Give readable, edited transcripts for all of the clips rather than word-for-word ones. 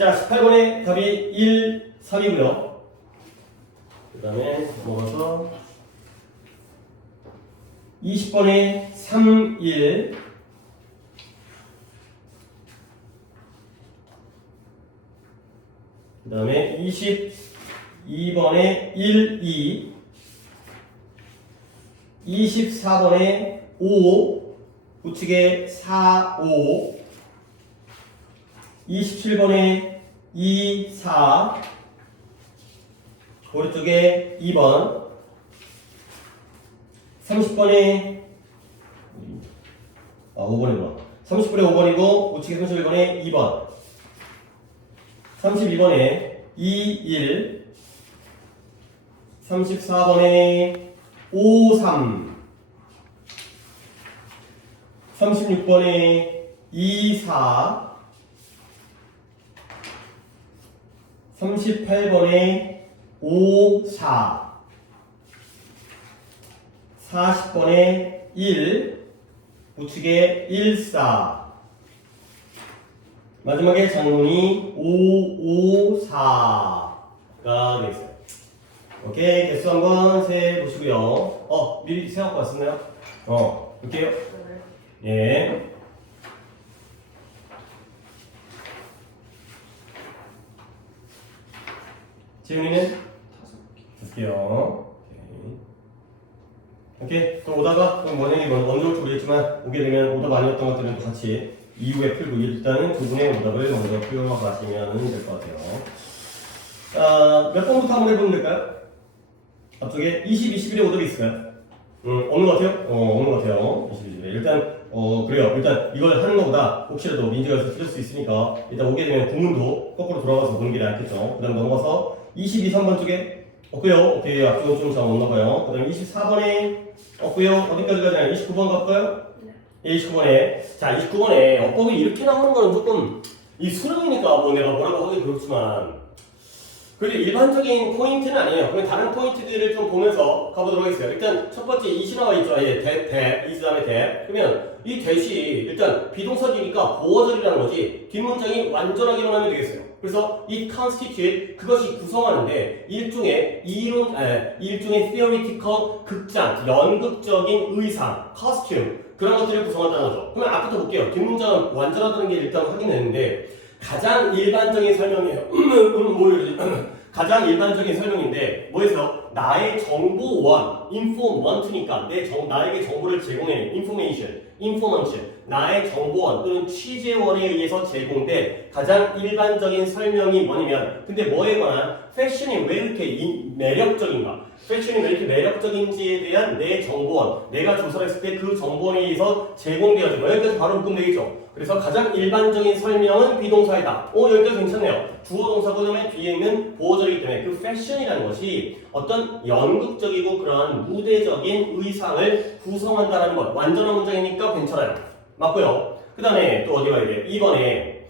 자, 18번의 답이 1, 3이고요. 그 다음에 넘어가서 20번에 3, 1. 그 다음에 22번에 1, 2. 24번에 5. 우측에 4, 5. 27번에 2, 4. 오른쪽에 2번. 30번에 5번이구나. 30번에 5번이고 우측에 31번에 2번. 32번에 2, 1. 34번에 5, 3. 36번에 2, 4. 38번에 5, 4. 40번에 1, 우측에 1, 4. 마지막에 장문이 5, 5, 4가 되겠어요. 오케이, 개수 한번 세 보시고요. 미리 세갖고 왔었나요? 볼게요. 예. 지훈이는 5개요. 오케이. 또 오다가 원행이 먼저 올지 모르겠지만 오게 되면 오답 아니었던 것들은 또 같이 이후에 풀고 일단은 두 분의 오답을 먼저 풀어가시면 될 것 같아요. 몇 번부터 한번 해보면 될까요? 앞쪽에 20, 21에 오답이 있을까요? 없는 것 같아요? 없는 것 같아요. 20, 21에. 일단 그래요. 일단 이걸 하는 것보다 혹시라도 민지가 여기서 틀릴 수 있으니까 일단 오게 되면 구문도 거꾸로 돌아가서 보는 게 낫겠죠. 그 다음 넘어가서 22, 3번 쪽에 없고요. 오케이, 앞쪽은 좀 잘 없나봐요. 그 다음에 24번에 없고요. 어디까지 가잖아요? 29번 갈까요? 네. 29번에. 자, 29번에 어법이 이렇게 나오는 거는 조금 이 수능이니까 뭐 내가 뭐라고 하긴 그렇지만 그래도 일반적인 포인트는 아니에요. 그럼 다른 포인트들을 좀 보면서 가보도록 하겠어요. 일단 첫 번째 이시 나와 있죠. 이 다음에 대. 그러면 이 대시 일단 비동사지니까 보어절이라는 거지. 뒷문장이 완전하게만 하면 되겠어요. 그래서 이 constitute 그것이 구성하는데 일종의 theoretical 극장, 연극적인 의상, costume 그런 것들을 구성한다는 거죠. 그러면 앞부터 볼게요. 뒷문장은 완전하다는 게 일단 확인했는데 가장 일반적인 설명이에요. 가장 일반적인 설명인데 뭐에서 나의 정보원, informant니까 나에게 정보를 제공해 information, 나의 정보원 또는 취재원에 의해서 제공된 가장 일반적인 설명이 뭐냐면 근데 뭐에 관한 패션이 왜 이렇게 매력적인가? 패션이 왜 이렇게 매력적인지에 대한 내 정보원, 내가 조사를 했을 때 그 정보원에 의해서 제공되어지고 여기까지 바로 묶으면 되겠죠. 그래서 가장 일반적인 설명은 비동사이다. 여기까지 괜찮네요. 주어 동사 그 다음에 뒤에 있는 보어절이기 때문에 그 패션이라는 것이 어떤 연극적이고 그러한 무대적인 의상을 구성한다는 것. 완전한 문장이니까 괜찮아요. 맞고요. 그 다음에 또 어디 가야 돼요? 2번에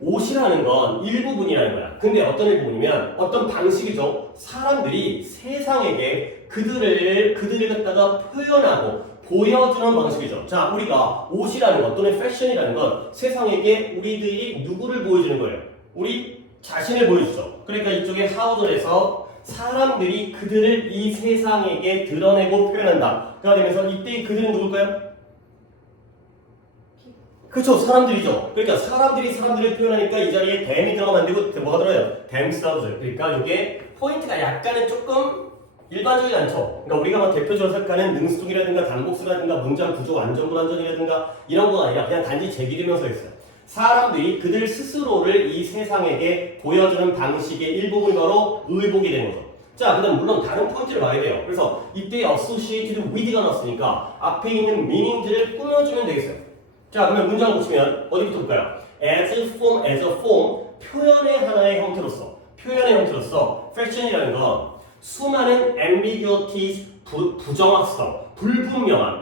옷이라는 건 일부분이라는 거야. 근데 어떤 일부분이면 어떤 방식이죠. 사람들이 세상에게 그들을 갖다가 표현하고 보여주는 방식이죠. 자, 우리가 옷이라는 것 또는 패션이라는 건 세상에게 우리들이 누구를 보여주는 거예요? 우리 자신을 보여주죠. 그러니까 이쪽에 하우절에서 사람들이 그들을 이 세상에게 드러내고 표현한다. 가 되면서 이때 그들은 누굴까요? 그렇죠. 사람들이죠. 그러니까 사람들이 사람들을 표현하니까 이 자리에 them이 들어가면 안 되고 뭐가 들어요? themselves. 그러니까 이게 포인트가 약간은 조금 일반적이지 않죠. 그러니까 우리가 막 대표적으로 생각하는 능수동이라든가 단복수라든가 문장 구조 완전 불완전이라든가 이런 건 아니라 그냥 단지 제기되면서 있어요. 사람들이 그들 스스로를 이 세상에게 보여주는 방식의 일부분이 바로 의복이 되는 거죠. 자, 그다음 물론 다른 포인트를 봐야 돼요. 그래서 이때 associated with가 나왔으니까 앞에 있는 meaning들을 꾸며주면 되겠어요. 자, 그러면 문장을 보시면 어디부터 볼까요? as a form, 표현의 하나의 형태로서, fashion이라는 건 수많은 ambiguities, 부정확성, 불분명함,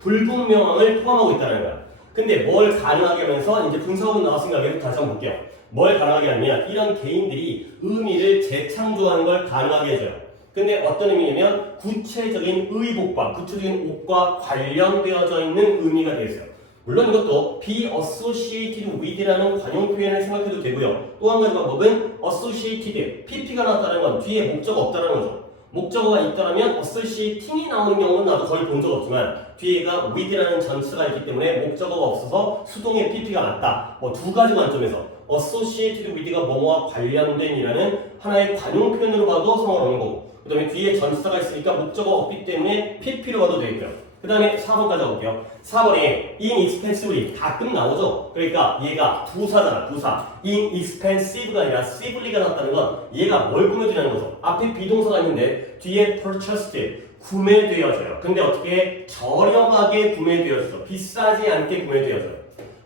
불분명함을 포함하고 있다는 거야. 근데 뭘 가능하게 하면서 이제 분석은 나왔으니까 여기서 다시 한번 볼게요. 뭘 가능하게 하냐면 이런 개인들이 의미를 재창조하는 걸 가능하게 해줘요. 근데 어떤 의미냐면 구체적인 의복과 구체적인 옷과 관련되어져 있는 의미가 되겠어요. 물론 이것도 be associated with라는 관용 표현을 생각해도 되고요. 또 한 가지 방법은 associated, pp가 나왔다는 건 뒤에 목적어 없다는 거죠. 목적어가 있다면 associating이 나오는 경우는 나도 거의 본 적 없지만 뒤에가 with라는 전치사가 있기 때문에 목적어가 없어서 수동의 pp가 맞다. 뭐 두 가지 관점에서 associated with가 뭐뭐와 관련된이라는 하나의 관용 표현으로 봐도 상관없는 거고 그 다음에 뒤에 전치사가 있으니까 목적어가 없기 때문에 pp로 봐도 되겠고요. 그 다음에 4번까지 가볼게요. 4번에 inexpensively 가끔 나오죠. 그러니까 얘가 부사잖아. 부사. inexpensive가 아니라 sively가 나왔다는 건 얘가 뭘 꾸며주냐는 거죠. 앞에 비동사가 있는데 뒤에 purchased 구매되어져요. 근데 어떻게 저렴하게 구매되어져요. 비싸지 않게 구매되어져요.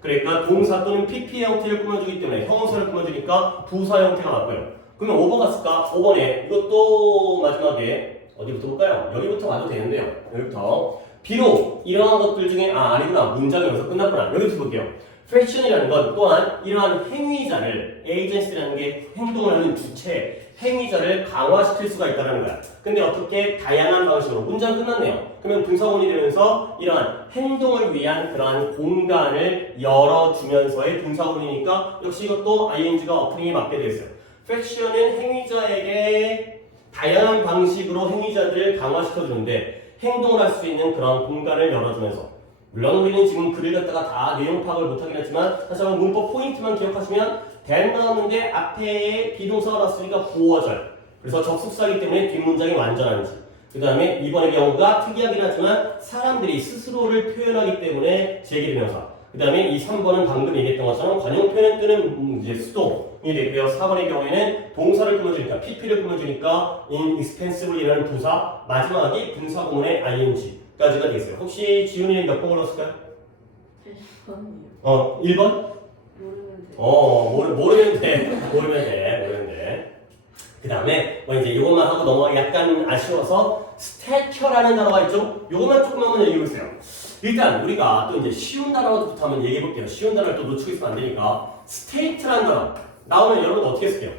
그러니까 동사 또는 pp 형태를 꾸며주기 때문에 형용사를 꾸며주니까 부사 형태가 맞고요. 그러면 5번 갔을까? 5번에 이것도 마지막에 어디부터 볼까요? 여기부터 와도 되는데요. 여기부터 비록 이러한 것들 중에 아니구나 문장이 여기서 끝났구나. 여기부터 볼게요. fashion이라는 건 또한 이러한 행위자를 agency라는 게 행동을 하는 주체 행위자를 강화시킬 수가 있다는 거야. 근데 어떻게 다양한 방식으로 문장 끝났네요. 그러면 분사원이 되면서 이러한 행동을 위한 그러한 공간을 열어주면서의 분사원이니까 역시 이것도 ing가 어플링에 맞게 되어 있어요. fashion은 행위자에게 다양한 방식으로 행위자들을 강화시켜주는데 행동을 할 수 있는 그런 공간을 열어주면서 물론 우리는 지금 글을 갖다가 다 내용 파악을 못하긴 했지만 다시 한번 문법 포인트만 기억하시면 then 나왔는데 앞에 비동사가 나왔으니까 보어절 그래서 접속사이기 때문에 뒷문장이 완전한지 그 다음에 이번의 경우가 특이하긴 하지만 사람들이 스스로를 표현하기 때문에 제기대명사 그 다음에 이 3번은 방금 얘기했던 것처럼 관용 표현 뜨는 이제 수동이 되고요. 4번의 경우에는 동사를 꾸며주니까 pp를 꾸며주니까 inexpensively라는 부사 마지막이 분사 구문의 ing까지가 되겠어요. 혹시 지훈이는 몇 번 걸렸을까요? 1번이요. 1번? 모르면 돼. 모르면 돼. 그 다음에 뭐 이제 이것만 하고 넘어가 약간 아쉬워서 stature라는 단어가 있죠? 이것만 조금만 얘기해보세요. 일단 우리가 또 이제 쉬운 단어부터 한번 얘기해 볼게요. 쉬운 단어를 또 놓치고 있으면 안 되니까 state라는 단어 나오면 여러분 어떻게 쓸게요?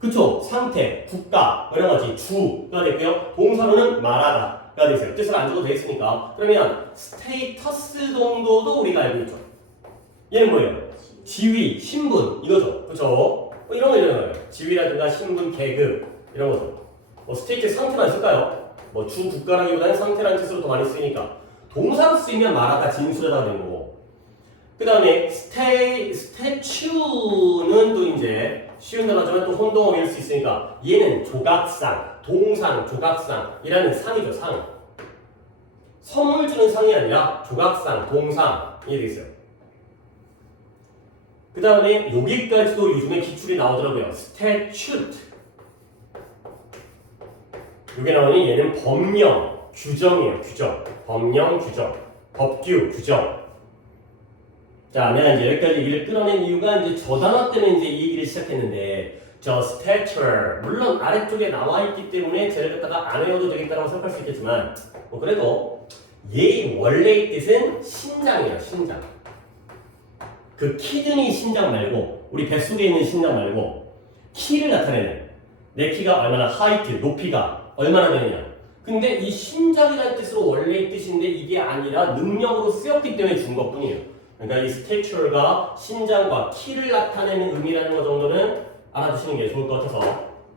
그쵸? 상태, 국가, 이런 거지. 주가 되고요. 동사로는 말하다가 되세요. 뜻을 안 줘도 되겠으니까. 그러면 스테이터스 정도도 우리가 알고 있죠. 얘는 뭐예요? 지위, 신분 이거죠. 그쵸? 이런 거예요. 지위라든가 신분, 계급 이런 거죠. 뭐 스테이트 상태만 쓸까요? 뭐 주 국가라기보다는 상태라는 뜻으로 더 많이 쓰이니까. 동사로 쓰이면 말하다, 진술하다 되는 거고. 그 다음에 스태츄는 또 이제 쉬운 단어지만 또 혼동어일 수 있으니까 얘는 조각상, 동상, 조각상이라는 상이죠, 상. 선물 주는 상이 아니라 조각상, 동상이 되어 있어요. 그 다음에 여기까지도 요즘에 기출이 나오더라고요. 스태츄트. 여기 나오니 얘는 법령, 규정이에요, 규정. 법령, 규정. 법규, 규정. 자, 내가 이제 여기까지 얘기를 끌어낸 이유가 이제 저 단어 때문에 이제 이 얘기를 시작했는데, 저 stature, 물론 아래쪽에 나와 있기 때문에 쟤를 갖다가 안 외워도 되겠다고 생각할 수 있겠지만, 뭐 그래도 얘의 원래의 뜻은 신장이에요, 신장. 그 키드니 신장 말고, 우리 뱃속에 있는 신장 말고, 키를 나타내는, 내 키가 얼마나 하이트, 높이가 얼마나 되느냐. 근데 이 신장이라는 뜻으로 원래의 뜻인데 이게 아니라 능력으로 쓰였기 때문에 준 것뿐이에요. 그러니까 이 stature가 신장과 키를 나타내는 의미라는 것 정도는 알아두시는 게 좋을 것 같아서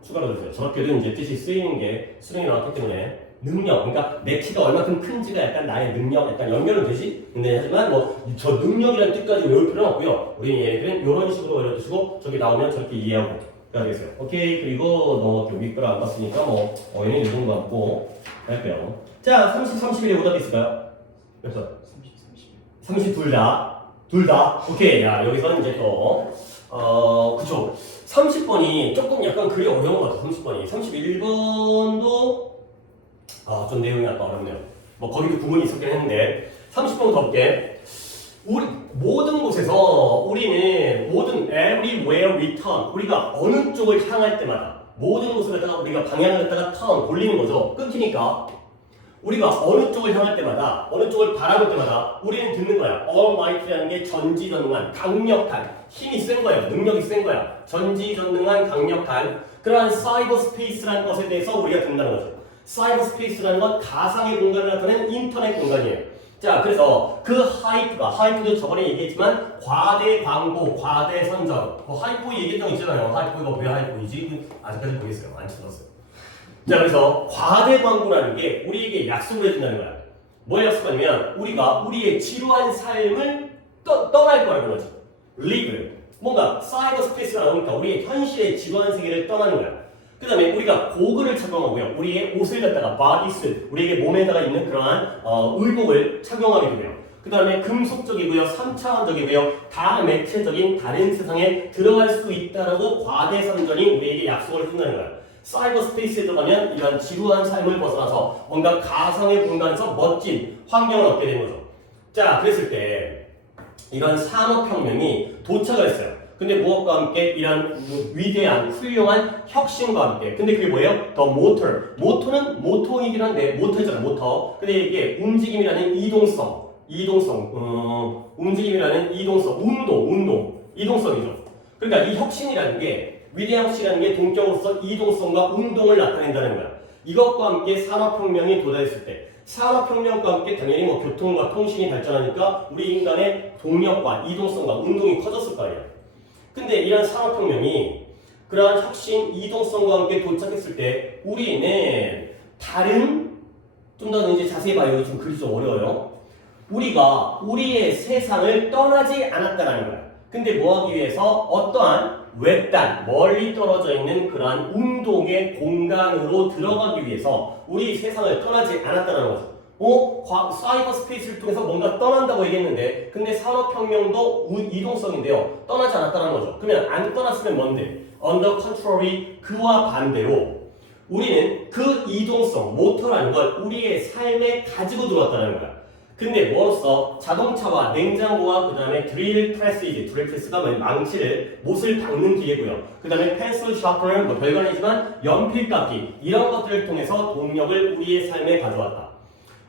추가로 주세요. 저렇게도 이제 뜻이 쓰이는 게 수능이 나왔기 때문에 능력, 그러니까 내 키가 얼마큼 큰지가 약간 나의 능력, 약간 연결은 되지. 근데 하지만 뭐 저 능력이라는 뜻까지 외울 필요는 없고요. 우리 얘네들은 이런 식으로 외워두시고 저기 나오면 저렇게 이해하고 가겠어요. 오케이. 그리고 너 여기 거를 안 봤으니까 뭐 얘는 이 정도 맞고 할게요. 자, 30, 31에 오답이 있을까요? 그래서 30 둘 다. 오케이. 야, 여기서는 이제 또, 그쵸. 30번이 조금 약간 글이 어려운 것 같아요. 30번이. 31번도, 좀 내용이 약간 어렵네요. 뭐, 거기도 구분이 있었긴 했는데, 30번 더 볼게. 우리, 모든 곳에서 우리는, everywhere we turn. 우리가 어느 쪽을 향할 때마다, 모든 곳을 갖다가 우리가 방향을 갖다가 turn, 돌리는 거죠. 끊기니까. 우리가 어느 쪽을 향할 때마다, 어느 쪽을 바라볼 때마다 우리는 듣는 거야. Almight라는 게 전지전능한, 강력한, 힘이 센 거예요. 능력이 센 거야. 전지전능한, 강력한 그러한 사이버 스페이스라는 것에 대해서 우리가 듣는다는 거죠. 사이버 스페이스라는 건 가상의 공간을 나타내는 인터넷 공간이에요. 자, 그래서 그 하이프도 저번에 얘기했지만 과대 광고, 과대 선전. 뭐 하이프 얘기했던 거 있잖아요. 하이프가 왜 하이프이지? 아직까지 모르겠어요. 안 찾았어요. 자, 그래서 과대 광고라는 게 우리에게 약속을 해준다는 거야. 뭘 약속하냐면 우리가 우리의 지루한 삶을 떠날 거라는 거지. live. 뭔가 사이버 스페이스가 나오니까 우리의 현실의 지루한 세계를 떠나는 거야. 그 다음에 우리가 고글을 착용하고요. 우리의 옷을 갖다가 바디스, 우리에게 몸에다가 있는 그러한 의복을 착용하게 되고요. 그 다음에 금속적이고요. 3차원적이고요. 다매체적인 다른 세상에 들어갈 수 있다라고 과대선전이 우리에게 약속을 해준다는 거야. 사이버 스페이스에 들어가면 이런 지루한 삶을 벗어나서 뭔가 가상의 공간에서 멋진 환경을 얻게 되는 거죠. 자, 그랬을 때 이런 산업혁명이 도착을 했어요. 근데 무엇과 함께 이런 위대한 훌륭한 혁신과 함께. 근데 그게 뭐예요? 더 모터. 모터는 모토이긴 한데 모터잖아, 모터. 근데 이게 움직임이라는 움직임이라는 이동성, 이동성이죠. 그러니까 이 혁신이라는 게 위대한 혁신이라는 게 동격으로서 이동성과 운동을 나타낸다는 거야. 이것과 함께 산업혁명이 도달했을 때 산업혁명과 함께 당연히 뭐 교통과 통신이 발전하니까 우리 인간의 동력과 이동성과 운동이 커졌을 거 아니야. 근데 이런 산업혁명이 그러한 혁신, 이동성과 함께 도착했을 때 우리는 다른 좀 더 이제 자세히 봐요. 좀 글이 좀 어려워요. 우리가 우리의 세상을 떠나지 않았다는 거야. 근데 뭐 하기 위해서 어떠한 외딴, 멀리 떨어져 있는 그러한 운동의 공간으로 들어가기 위해서 우리 세상을 떠나지 않았다는 거죠. 사이버 스페이스를 통해서 뭔가 떠난다고 얘기했는데 근데 산업혁명도 이동성인데요. 떠나지 않았다는 거죠. 그러면 안 떠났으면 뭔데? On the contrary, 그와 반대로 우리는 그 이동성, 모터라는 걸 우리의 삶에 가지고 들어왔다는 거야. 근데 뭐로써 자동차와 냉장고와 그 다음에 드릴 프레스가 망치를 못을 닦는 기계고요. 그 다음에 펜슬 샤프는 뭐 별거 아니지만 연필깎이 이런 것들을 통해서 동력을 우리의 삶에 가져왔다.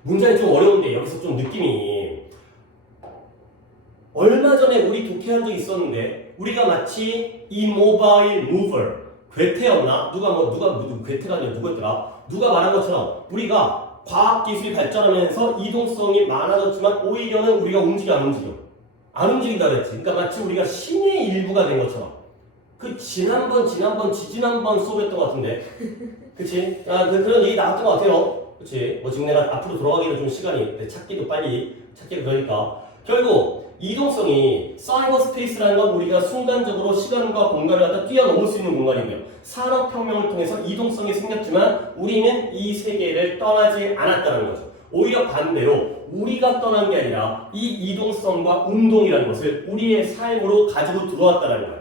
문제는 좀 어려운데 여기서 좀 느낌이 얼마 전에 우리 독해한 적이 있었는데 우리가 마치 이 모바일 무버 괴테였나? 누가 괴테가 아니라 누구였더라? 누가 말한 것처럼 우리가 과학기술이 발전하면서 이동성이 많아졌지만 오히려는 우리가 안 움직인다 그랬지. 그러니까 마치 우리가 신의 일부가 된 것처럼. 그 지난번 수업했던 것 같은데 그치? 그런 얘기 나왔던 것 같아요. 그치? 뭐 지금 내가 앞으로 돌아가기는 좀 시간이 찾기도 그러니까 결국 이동성이 사이버 스페이스라는 건 우리가 순간적으로 시간과 공간을 갖다 뛰어넘을 수 있는 공간이고요. 산업혁명을 통해서 이동성이 생겼지만 우리는 이 세계를 떠나지 않았다는 거죠. 오히려 반대로 우리가 떠난 게 아니라 이 이동성과 운동이라는 것을 우리의 삶으로 가지고 들어왔다는 거예요.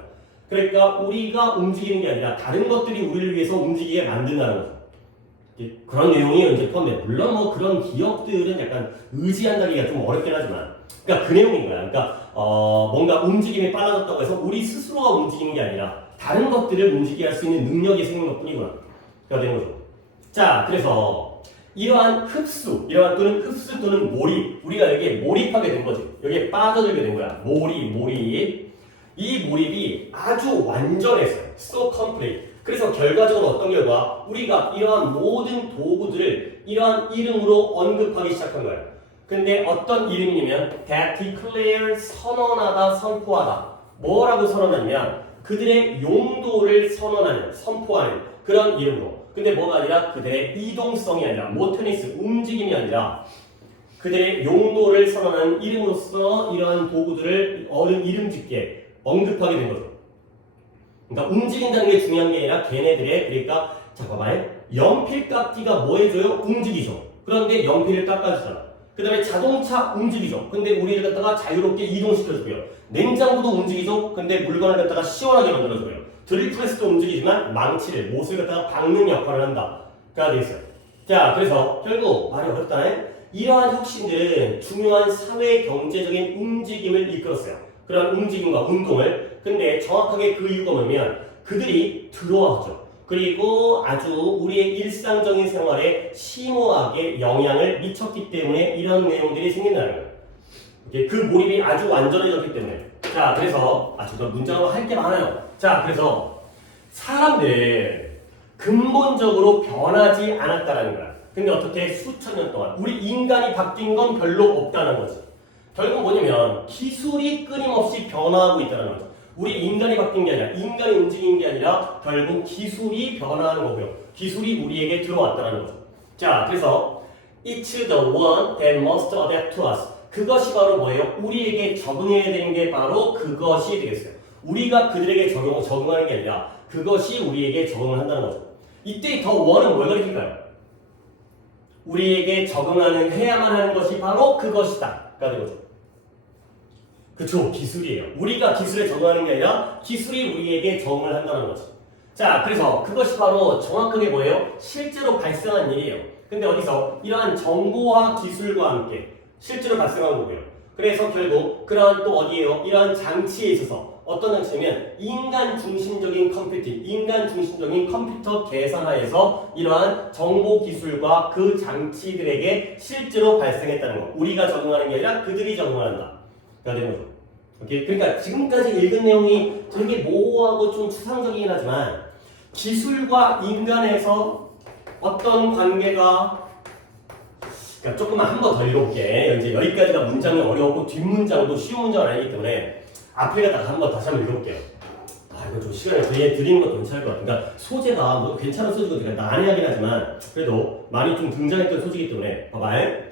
그러니까 우리가 움직이는 게 아니라 다른 것들이 우리를 위해서 움직이게 만든다는 거죠. 그런 내용이 이제 포함돼요. 물론 뭐 그런 기업들은 약간 의지한다기가 좀 어렵긴 하지만 그러니까 그 내용인 거야. 그러니까 뭔가 움직임이 빨라졌다고 해서 우리 스스로가 움직이는 게 아니라 다른 것들을 움직이게 할 수 있는 능력이 생긴 것 뿐이구나. 그가 되는 거죠. 자, 그래서 이러한 흡수 또는 몰입, 우리가 여기에 몰입하게 된 거지. 여기에 빠져들게 된 거야. 몰입. 이 몰입이 아주 완전했어요. So complete. 그래서 결과적으로 어떤 결과? 우리가 이러한 모든 도구들을 이러한 이름으로 언급하기 시작한 거예요. 근데 어떤 이름이냐면 that declare 선언하다, 선포하다. 뭐라고 선언하냐면 그들의 용도를 선포하는 그런 이름으로. 근데 뭐가 아니라 그들의 이동성이 아니라 모터니스, 움직임이 아니라 그들의 용도를 선언하는 이름으로써 이러한 도구들을 이름 짓게 언급하게 된 거죠. 그러니까 움직인다는 게 중요한 게 아니라 걔네들의 그러니까 잠깐만 연필깎이가 뭐 해줘요? 움직이죠. 그런데 연필을 깎아주잖아. 그 다음에 자동차 움직이죠. 근데 우리를 갖다가 자유롭게 이동시켜주고요. 냉장고도 움직이죠. 근데 물건을 갖다가 시원하게 만들어줘요. 드릴프레스도 움직이지만 망치를 못을 갖다가 박는 역할을 한다가 돼 있어요. 자, 그래서 결국 말이 어렵다네. 이러한 혁신들은 중요한 사회 경제적인 움직임을 이끌었어요. 그런 움직임과 운동을. 근데 정확하게 그 이유가 뭐냐면 그들이 들어왔죠. 그리고 아주 우리의 일상적인 생활에 심오하게 영향을 미쳤기 때문에 이런 내용들이 생긴다는 거예요. 그 몰입이 아주 완전해졌기 때문에. 자, 그래서 저 문장으로 할 게 많아요. 자, 그래서 사람들 근본적으로 변하지 않았다는 거야. 근데 어떻게 수천 년 동안 우리 인간이 바뀐 건 별로 없다는 거지. 결국 뭐냐면 기술이 끊임없이 변화하고 있다는 거죠. 우리 인간이 바뀐 게 아니라 인간이 움직이는 게 아니라 결국 기술이 변화하는 거고요. 기술이 우리에게 들어왔다는 거죠. 자, 그래서 it's the one that must adapt to us. 그것이 바로 뭐예요? 우리에게 적응해야 되는 게 바로 그것이 되겠어요. 우리가 그들에게 적응하는 게 아니라 그것이 우리에게 적응을 한다는 거죠. 이때 더 one은 뭘 가리킬까요? 우리에게 적응하는 해야만 하는 것이 바로 그것이다. 가 되는 거죠. 그쵸, 기술이에요. 우리가 기술에 적응하는 게 아니라 기술이 우리에게 적응을 한다는 거죠. 자, 그래서 그것이 바로 정확하게 뭐예요? 실제로 발생한 일이에요. 근데 어디서? 이러한 정보와 기술과 함께 실제로 발생한 거고요. 그래서 결국 그러한 또 어디에요? 이러한 장치에 있어서 어떤 장치냐면 인간 중심적인 컴퓨팅, 인간 중심적인 컴퓨터 계산하에서 이러한 정보 기술과 그 장치들에게 실제로 발생했다는 거. 우리가 적응하는 게 아니라 그들이 적응한다. 가 되는 거죠. 오케이? 그러니까 지금까지 읽은 내용이 되게 모호하고 좀 추상적이긴 하지만 기술과 인간에서 어떤 관계가 그러니까 조금만 한 번 더 읽어볼게. 이제 여기까지가 문장이 어려웠고 뒷문장도 쉬운 문장은 아니기 때문에 앞에 가다가 한번 다시 한번 읽어볼게요. 아 이거 좀 시간을 드리는 것도 괜찮을 것 같아. 그러니까 소재가 뭐 괜찮은 소재거든요. 난해하긴 하지만 그래도 많이 좀 등장했던 소재이기 때문에 봐봐요.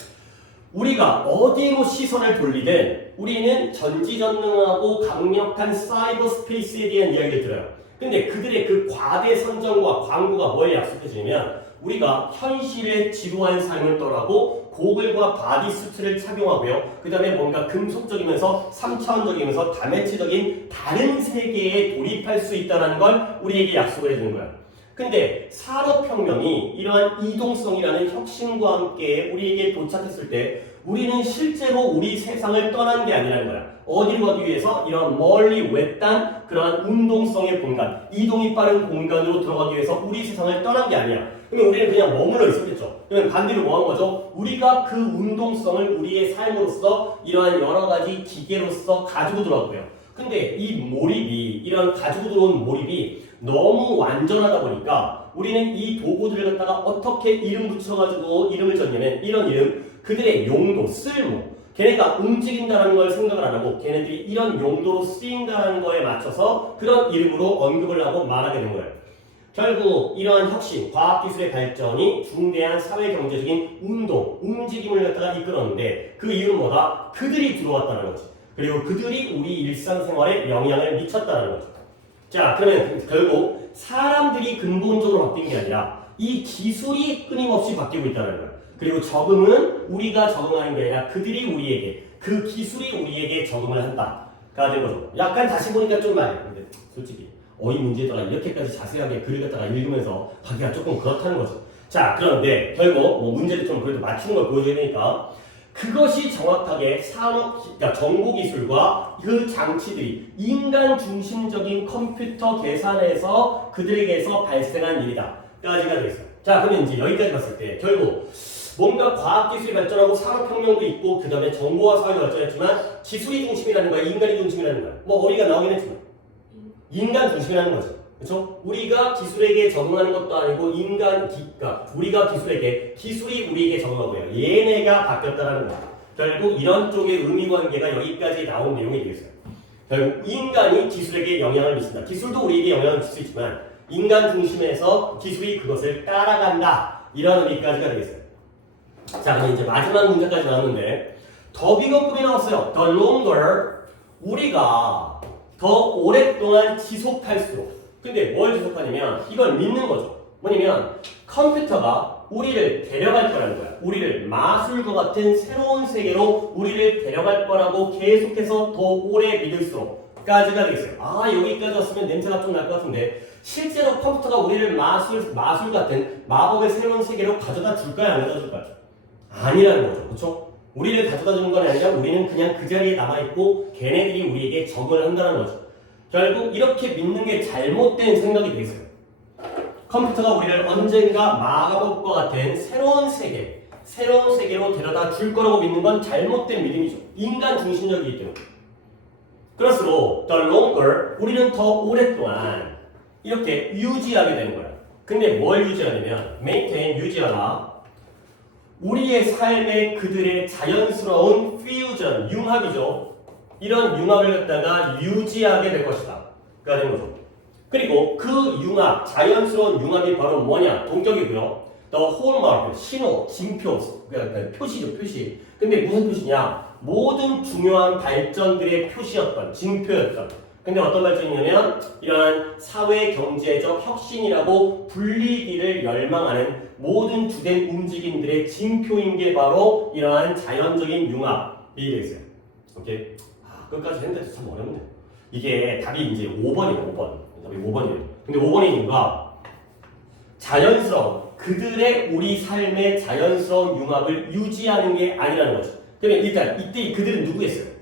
우리가 어디로 시선을 돌리든 우리는 전지전능하고 강력한 사이버 스페이스에 대한 이야기를 들어요. 근데 그들의 그 과대 선전과 광고가 뭘 약속해주냐면 우리가 현실의 지루한 삶을 떠나고 고글과 바디수트를 착용하고요. 그 다음에 뭔가 금속적이면서 3차원적이면서 다매체적인 다른 세계에 돌입할 수 있다는 걸 우리에게 약속을 해주는 거야. 근데 산업혁명이 이러한 이동성이라는 혁신과 함께 우리에게 도착했을 때 우리는 실제로 우리 세상을 떠난 게 아니라는 거야. 어디로 가기 위해서? 이런 멀리 외딴 그러한 운동성의 공간, 이동이 빠른 공간으로 들어가기 위해서 우리 세상을 떠난 게 아니야. 그러면 우리는 그냥 머물러 있었겠죠. 그러면 반대로 뭐 한 거죠? 우리가 그 운동성을 우리의 삶으로서 이러한 여러 가지 기계로서 가지고 들어왔고요. 근데 이 몰입이, 이런 가지고 들어온 몰입이 너무 완전하다 보니까 우리는 이 도구들을 갖다가 어떻게 이름 붙여가지고 이름을 줬냐면 이런 이름, 그들의 용도, 쓸모, 걔네가 움직인다는 걸 생각을 안 하고 걔네들이 이런 용도로 쓰인다는 거에 맞춰서 그런 이름으로 언급을 하고 말하게 된 거예요. 결국 이러한 혁신, 과학기술의 발전이 중대한 사회경제적인 운동, 움직임을 갖다가 이끌었는데 그 이유는 뭐다? 그들이 들어왔다는 거지. 그리고 그들이 우리 일상생활에 영향을 미쳤다는 거죠. 자, 그러면 결국 사람들이 근본적으로 바뀐 게 아니라 이 기술이 끊임없이 바뀌고 있다는 거예요. 그리고 적응은 우리가 적응하는 게 아니라 그들이 우리에게, 그 기술이 우리에게 적응을 한다가 된 거죠. 약간 다시 보니까 좀 많이 근데 솔직히 어휘 문제에다가 이렇게까지 자세하게 글을 갖다가 읽으면서 하기가 조금 그렇다는 거죠. 자, 그런데 결국 뭐 문제를 좀 그래도 맞추는 걸 보여줘야 되니까 그것이 정확하게 그러니까 정보기술과 그 장치들이 인간 중심적인 컴퓨터 계산에서 그들에게서 발생한 일이다. 까지가 되겠어요. 자, 그러면 이제 여기까지 봤을 때 결국 뭔가 과학기술이 발전하고 산업혁명도 있고 그 다음에 정보와 사회가 발전했지만 기술이 중심이라는 거야? 인간이 중심이라는 거야? 뭐 어리가 나오긴 했지만 인간 중심이라는 거죠. 그렇죠? 우리가 기술에게 적응하는 것도 아니고 그러니까 우리가 기술에게, 기술이 우리에게 적응하고요. 얘네가 바뀌었다는 거예요. 결국 이런 쪽의 의미관계가 여기까지 나온 내용이 되겠어요. 결국 인간이 기술에게 영향을 미친다. 기술도 우리에게 영향을 미칠 수 있지만 인간 중심에서 기술이 그것을 따라간다. 이런 의미까지가 되겠어요. 자, 그럼 이제 마지막 문제까지 나왔는데 더 비거급이 나왔어요. The longer 우리가 더 오랫동안 지속할수록. 근데 뭘 지속하냐면 이걸 믿는 거죠. 뭐냐면 컴퓨터가 우리를 데려갈 거라는 거야. 우리를 마술과 같은 새로운 세계로 우리를 데려갈 거라고 계속해서 더 오래 믿을수록 까지가 되겠어요. 아, 여기까지 왔으면 냄새가 좀 날 것 같은데 실제로 컴퓨터가 우리를 마술 같은 마법의 새로운 세계로 가져다 줄까요? 안 가져다 줄까요? 아니라는 거죠. 그렇죠? 우리를 가져다 주는 건 아니라 우리는 그냥 그 자리에 남아있고 걔네들이 우리에게 적응을 한다는 거죠. 결국 이렇게 믿는 게 잘못된 생각이 되겠어요. 컴퓨터가 우리를 언젠가 마법과 같은 새로운 세계로 데려다 줄 거라고 믿는 건 잘못된 믿음이죠. 인간 중심적이기 때문에. 그럴수록 the longer 우리는 더 오랫동안 이렇게 유지하게 되는 거야. 근데 뭘 유지하냐면 maintain 유지하다. 우리의 삶에 그들의 자연스러운 퓨전, 융합이죠. 이런 융합을 갖다가 유지하게 될 것이다. 가 되는 거죠. 그리고 그 융합, 자연스러운 융합이 바로 뭐냐? 동격이고요. The hallmark, 신호, 징표, 그러니까 표시죠, 표시. 근데 무슨 표시냐? 모든 중요한 발전들의 표시였던, 징표였던. 근데 어떤 발전이냐면 이러한 사회 경제적 혁신이라고 불리기를 열망하는 모든 주된 움직임들의 징표인 게 바로 이러한 자연적인 융합이 되겠어요. 오케이? 끝까지 했는데 참 어렵네요. 이게 답이 이제 5번이에요, 5번. 답이 5번이에요. 근데 5번의 이유가 자연스러운, 그들의 우리 삶의 자연스러운 융합을 유지하는 게 아니라는 거죠. 그러면 일단 이때 그들은 누구겠어요?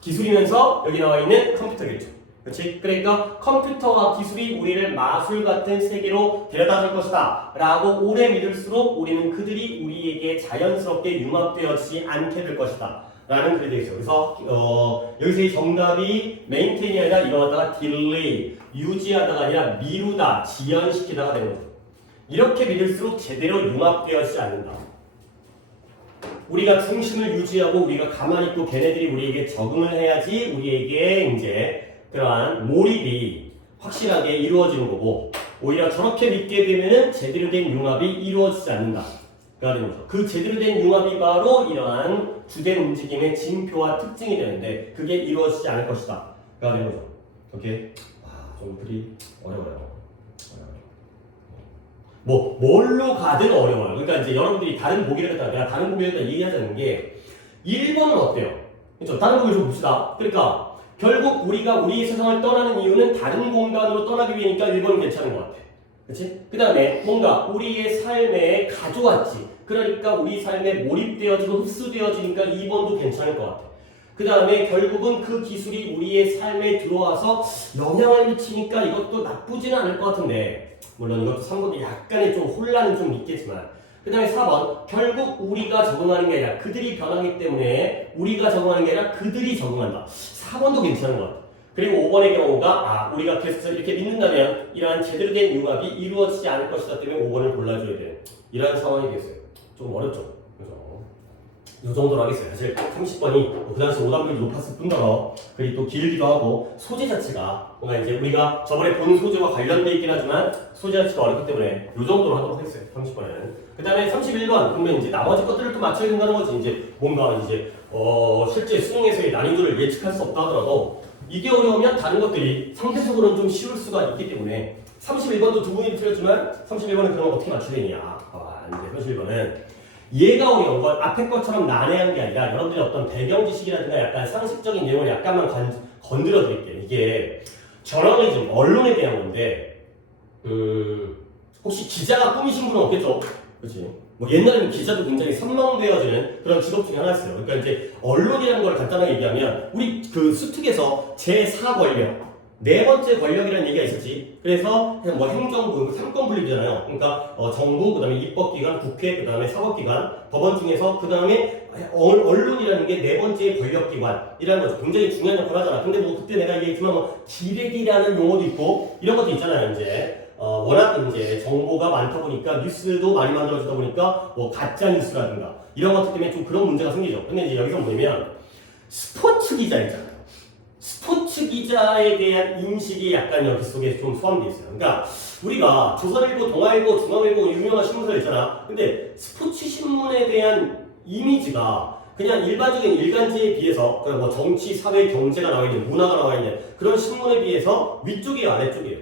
기술이면서 여기 나와 있는 컴퓨터겠죠. 그렇지? 그러니까 컴퓨터와 기술이 우리를 마술 같은 세계로 데려다 줄 것이다 라고 오래 믿을수록 우리는 그들이 우리에게 자연스럽게 융합되어지지 않게 될 것이다 라는 글이 되겠죠. 그래서 여기서 이 정답이 메인테인이 아니라 이거 갖다가 딜레이, 유지하다가 아니라 미루다, 지연시키다가 되는 거죠. 이렇게 믿을수록 제대로 융합되어지지 않는다. 우리가 중심을 유지하고 우리가 가만히 있고 걔네들이 우리에게 적응을 해야지 우리에게 이제 그러한 몰입이 확실하게 이루어지는 거고, 오히려 저렇게 믿게 되면은 제대로 된 융합이 이루어지지 않는다. 그 제대로 된 융합이 바로 이러한 주된 움직임의 징표와 특징이 되는데 그게 이루어지지 않을 것이다. 가 되는 거죠. 오케이? 좀 글이 어려워요. 뭘로 가든 어려워요. 그러니까 이제 여러분들이 다른 보기를 갖다가 내가 다른 보기를 갖다가 얘기하자는 게 1번은 어때요? 그렇죠? 다른 보기를 좀 봅시다. 그러니까 결국 우리가 우리의 세상을 떠나는 이유는 다른 공간으로 떠나기 위해니까 1번은 괜찮은 것 같아. 그렇지? 그 다음에 뭔가 우리의 삶에 가져왔지. 그러니까 우리 삶에 몰입되어지고 흡수되어지니까 2번도 괜찮을 것 같아. 그 다음에 결국은 그 기술이 우리의 삶에 들어와서 영향을 미치니까 이것도 나쁘지는 않을 것 같은데, 물론 이것도 3번도 약간의 좀 혼란은 좀 있겠지만, 그 다음에 4번 결국 우리가 적응하는 게 아니라 그들이 변하기 때문에 우리가 적응하는 게 아니라 그들이 적응한다. 4번도 괜찮은 것 같아. 그리고 5번의 경우가 우리가 계속 이렇게 믿는다면 이러한 제대로 된 융합이 이루어지지 않을 것이다 때문에 5번을 골라줘야 돼. 이런 상황이 되겠어요. 좀 어렵죠. 그래서 이 정도로 하겠어요. 사실 30번이 그 당시 오답률이 높았을 뿐더러 그리고 또 길기도 하고 소재 자체가 뭔가 이제 우리가 저번에 본 소재와 관련돼 있긴 하지만 소재 자체가 어렵기 때문에 이 정도로 하도록 하겠어요. 30번에는. 그 다음에 31번 그러면 이제 나머지 것들을 또 맞춰야 된다는 거지. 이제 뭔가 이제 실제 수능에서의 난이도를 예측할 수 없다 하더라도 이게 어려우면 다른 것들이 상대적으로는 좀 쉬울 수가 있기 때문에 31번도 두 분이 틀렸지만 31번은 그럼 어떻게 맞추야 되냐. 이제 31번은 얘가 어려운 건 앞에 것처럼 난해한 게 아니라 여러분들이 어떤 배경 지식이라든가 약간 상식적인 내용을 약간만 건드려 드릴게요. 이게 저널리즘, 언론에 대한 건데 혹시 기자가 꿈이신 분은 없겠죠? 그렇지? 뭐 옛날에는 기자도 굉장히 선망되어지는 그런 직업 중에 하나였어요. 그러니까 이제 언론이라는 걸 간단하게 얘기하면 우리 그 수특에서 제4 권력, 네 번째 권력이라는 얘기가 있었지. 그래서 그냥 뭐 행정부, 3권 분립이잖아요. 그러니까 정부, 그 다음에 입법기관, 국회, 그 다음에 사법기관, 법원 중에서 그 다음에 언론이라는 게 네 번째 권력기관이라는 거죠. 굉장히 중요한 역할을 하잖아. 근데 뭐 그때 내가 얘기했지만 뭐 기레기라는 용어도 있고 이런 것도 있잖아요. 이제 워낙 이제 정보가 많다 보니까 뉴스도 많이 만들어지다 보니까 뭐 가짜 뉴스라든가 이런 것들 때문에 좀 그런 문제가 생기죠. 근데 이제 여기서 뭐냐면 스포츠 기자 있잖아요. 스포츠 기자에 대한 인식이 약간 여기 속에 좀 포함되어 있어요. 그러니까 우리가 조선일보, 동아일보, 중앙일보 유명한 신문사들 있잖아. 근데 스포츠 신문에 대한 이미지가 그냥 일반적인 일간지에 비해서 뭐 정치, 사회, 경제가 나와 있는, 문화가 나와 있는 그런 신문에 비해서 위쪽이에요, 아래쪽이에요?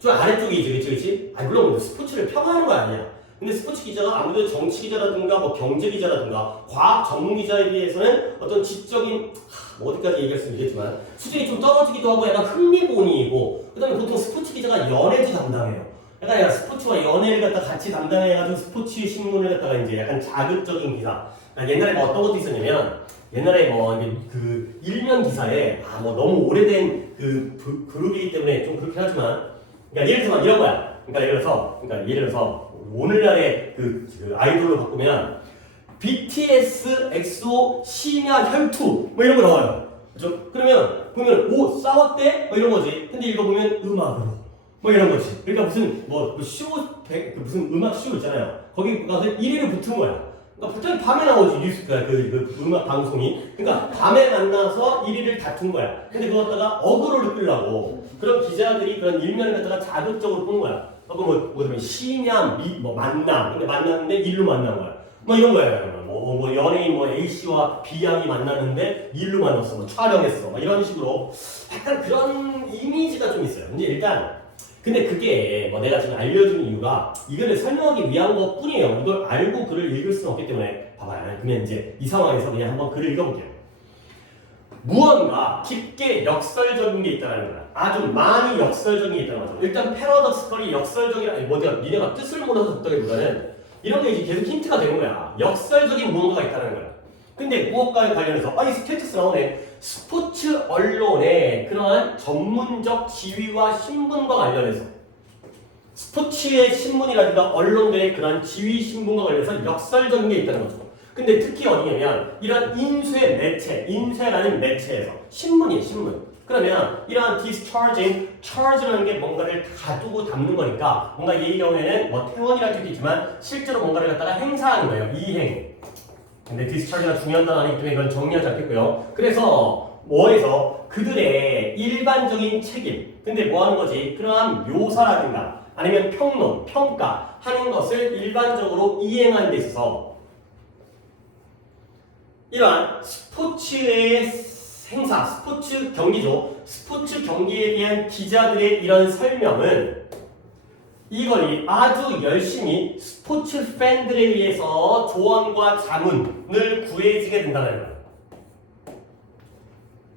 좀 아래쪽이지, 그치? 물론 스포츠를 평가하는 거 아니야. 근데 스포츠 기자가 아무래도 정치 기자라든가 뭐 경제 기자라든가 과학 전문 기자에 비해서는 어떤 지적인 어디까지 얘기할 수 있겠지만 수준이 좀 떨어지기도 하고 약간 흥미본이고, 그 다음에 보통 스포츠 기자가 연예도 담당해요. 약간 스포츠와 연예를 갖다 같이 담당해가지고 스포츠 신문을 갖다가 이제 약간 자극적인 기사. 옛날에 뭐 어떤 것도 있었냐면 옛날에 뭐 그 일면 기사에 뭐 너무 오래된 그 그룹이기 때문에 좀 그렇긴 하지만, 그러니까 예를 들어서 이런 거야. 그러니까 예를 들어서 오늘날의 그 아이돌로 바꾸면 BTS, 엑소, 심야, 혈투 뭐 이런 거 나와요. 그렇죠? 그러면 보면 오 싸웠대? 뭐 이런 거지. 근데 이거 보면 음악으로 뭐 이런 거지. 그러니까 무슨 무슨 음악 쇼 있잖아요. 거기 가서 1위를 붙은 거야. 그러니까 보통 밤에 나오지 뉴스가 그 음악 방송이. 그러니까 밤에 만나서 1위를 다툰 거야. 근데 그거 갖다가 어그로를 끌려고 그런 기자들이 그런 일면을 갖다가 자극적으로 푼 거야. 뭐 시냐 뭐 만남. 근데 만났는데 일로 만난 거야. 뭐 이런 거예요. 뭐 연예인 뭐 A씨와 B양이 만났는데 일로 만났어. 뭐 촬영했어. 뭐 이런 식으로 약간 그런 이미지가 좀 있어요. 근데 일단 근데 그게 뭐 내가 지금 알려주는 이유가 이거를 설명하기 위한 것 뿐이에요. 이걸 알고 글을 읽을 수는 없기 때문에 봐봐요. 그러면 이제 이 상황에서 그냥 한번 글을 읽어볼게요. 무언가 깊게 역설적인 게 있다는 거야. 아주 많이 역설적인 게 있다는 거죠. 일단 패러독스컬이 역설적이라 니네가 뜻을 몰라서 듣다기보다는 이런 게 이제 계속 힌트가 되는 거야. 역설적인 무언가가 있다는 거야. 근데 무엇과에 관련해서 이 스테이터스 나오네. 스포츠 언론의 그러한 전문적 지위와 신분과 관련해서 스포츠의 신문이라든가 언론들의 그러한 지위 신분과 관련해서 역설적인 게 있다는 거죠. 근데 특히 어디냐면 이런 인쇄 매체, 인쇄라는 매체에서 신문이에요, 신문. 그러면 이러한 discharging, charge라는 게 뭔가를 가두고 담는 거니까 뭔가 이 경우에는 뭐 태원이라는 뜻도 있지만 실제로 뭔가를 갖다가 행사하는 거예요, 이행. 근데 디스차지가 중요한 단어이기 때문에 이건 정리하지 않겠고요. 그래서 뭐에서 그들의 일반적인 책임, 근데 뭐 하는 거지? 그러한 묘사라든가 아니면 평론, 평가 하는 것을 일반적으로 이행하는 데 있어서 이러한 스포츠의 행사, 스포츠 경기죠. 스포츠 경기에 대한 기자들의 이런 설명은 이걸 아주 열심히 스포츠 팬들에 의해서 조언과 자문을 구해지게 된다는 거예요.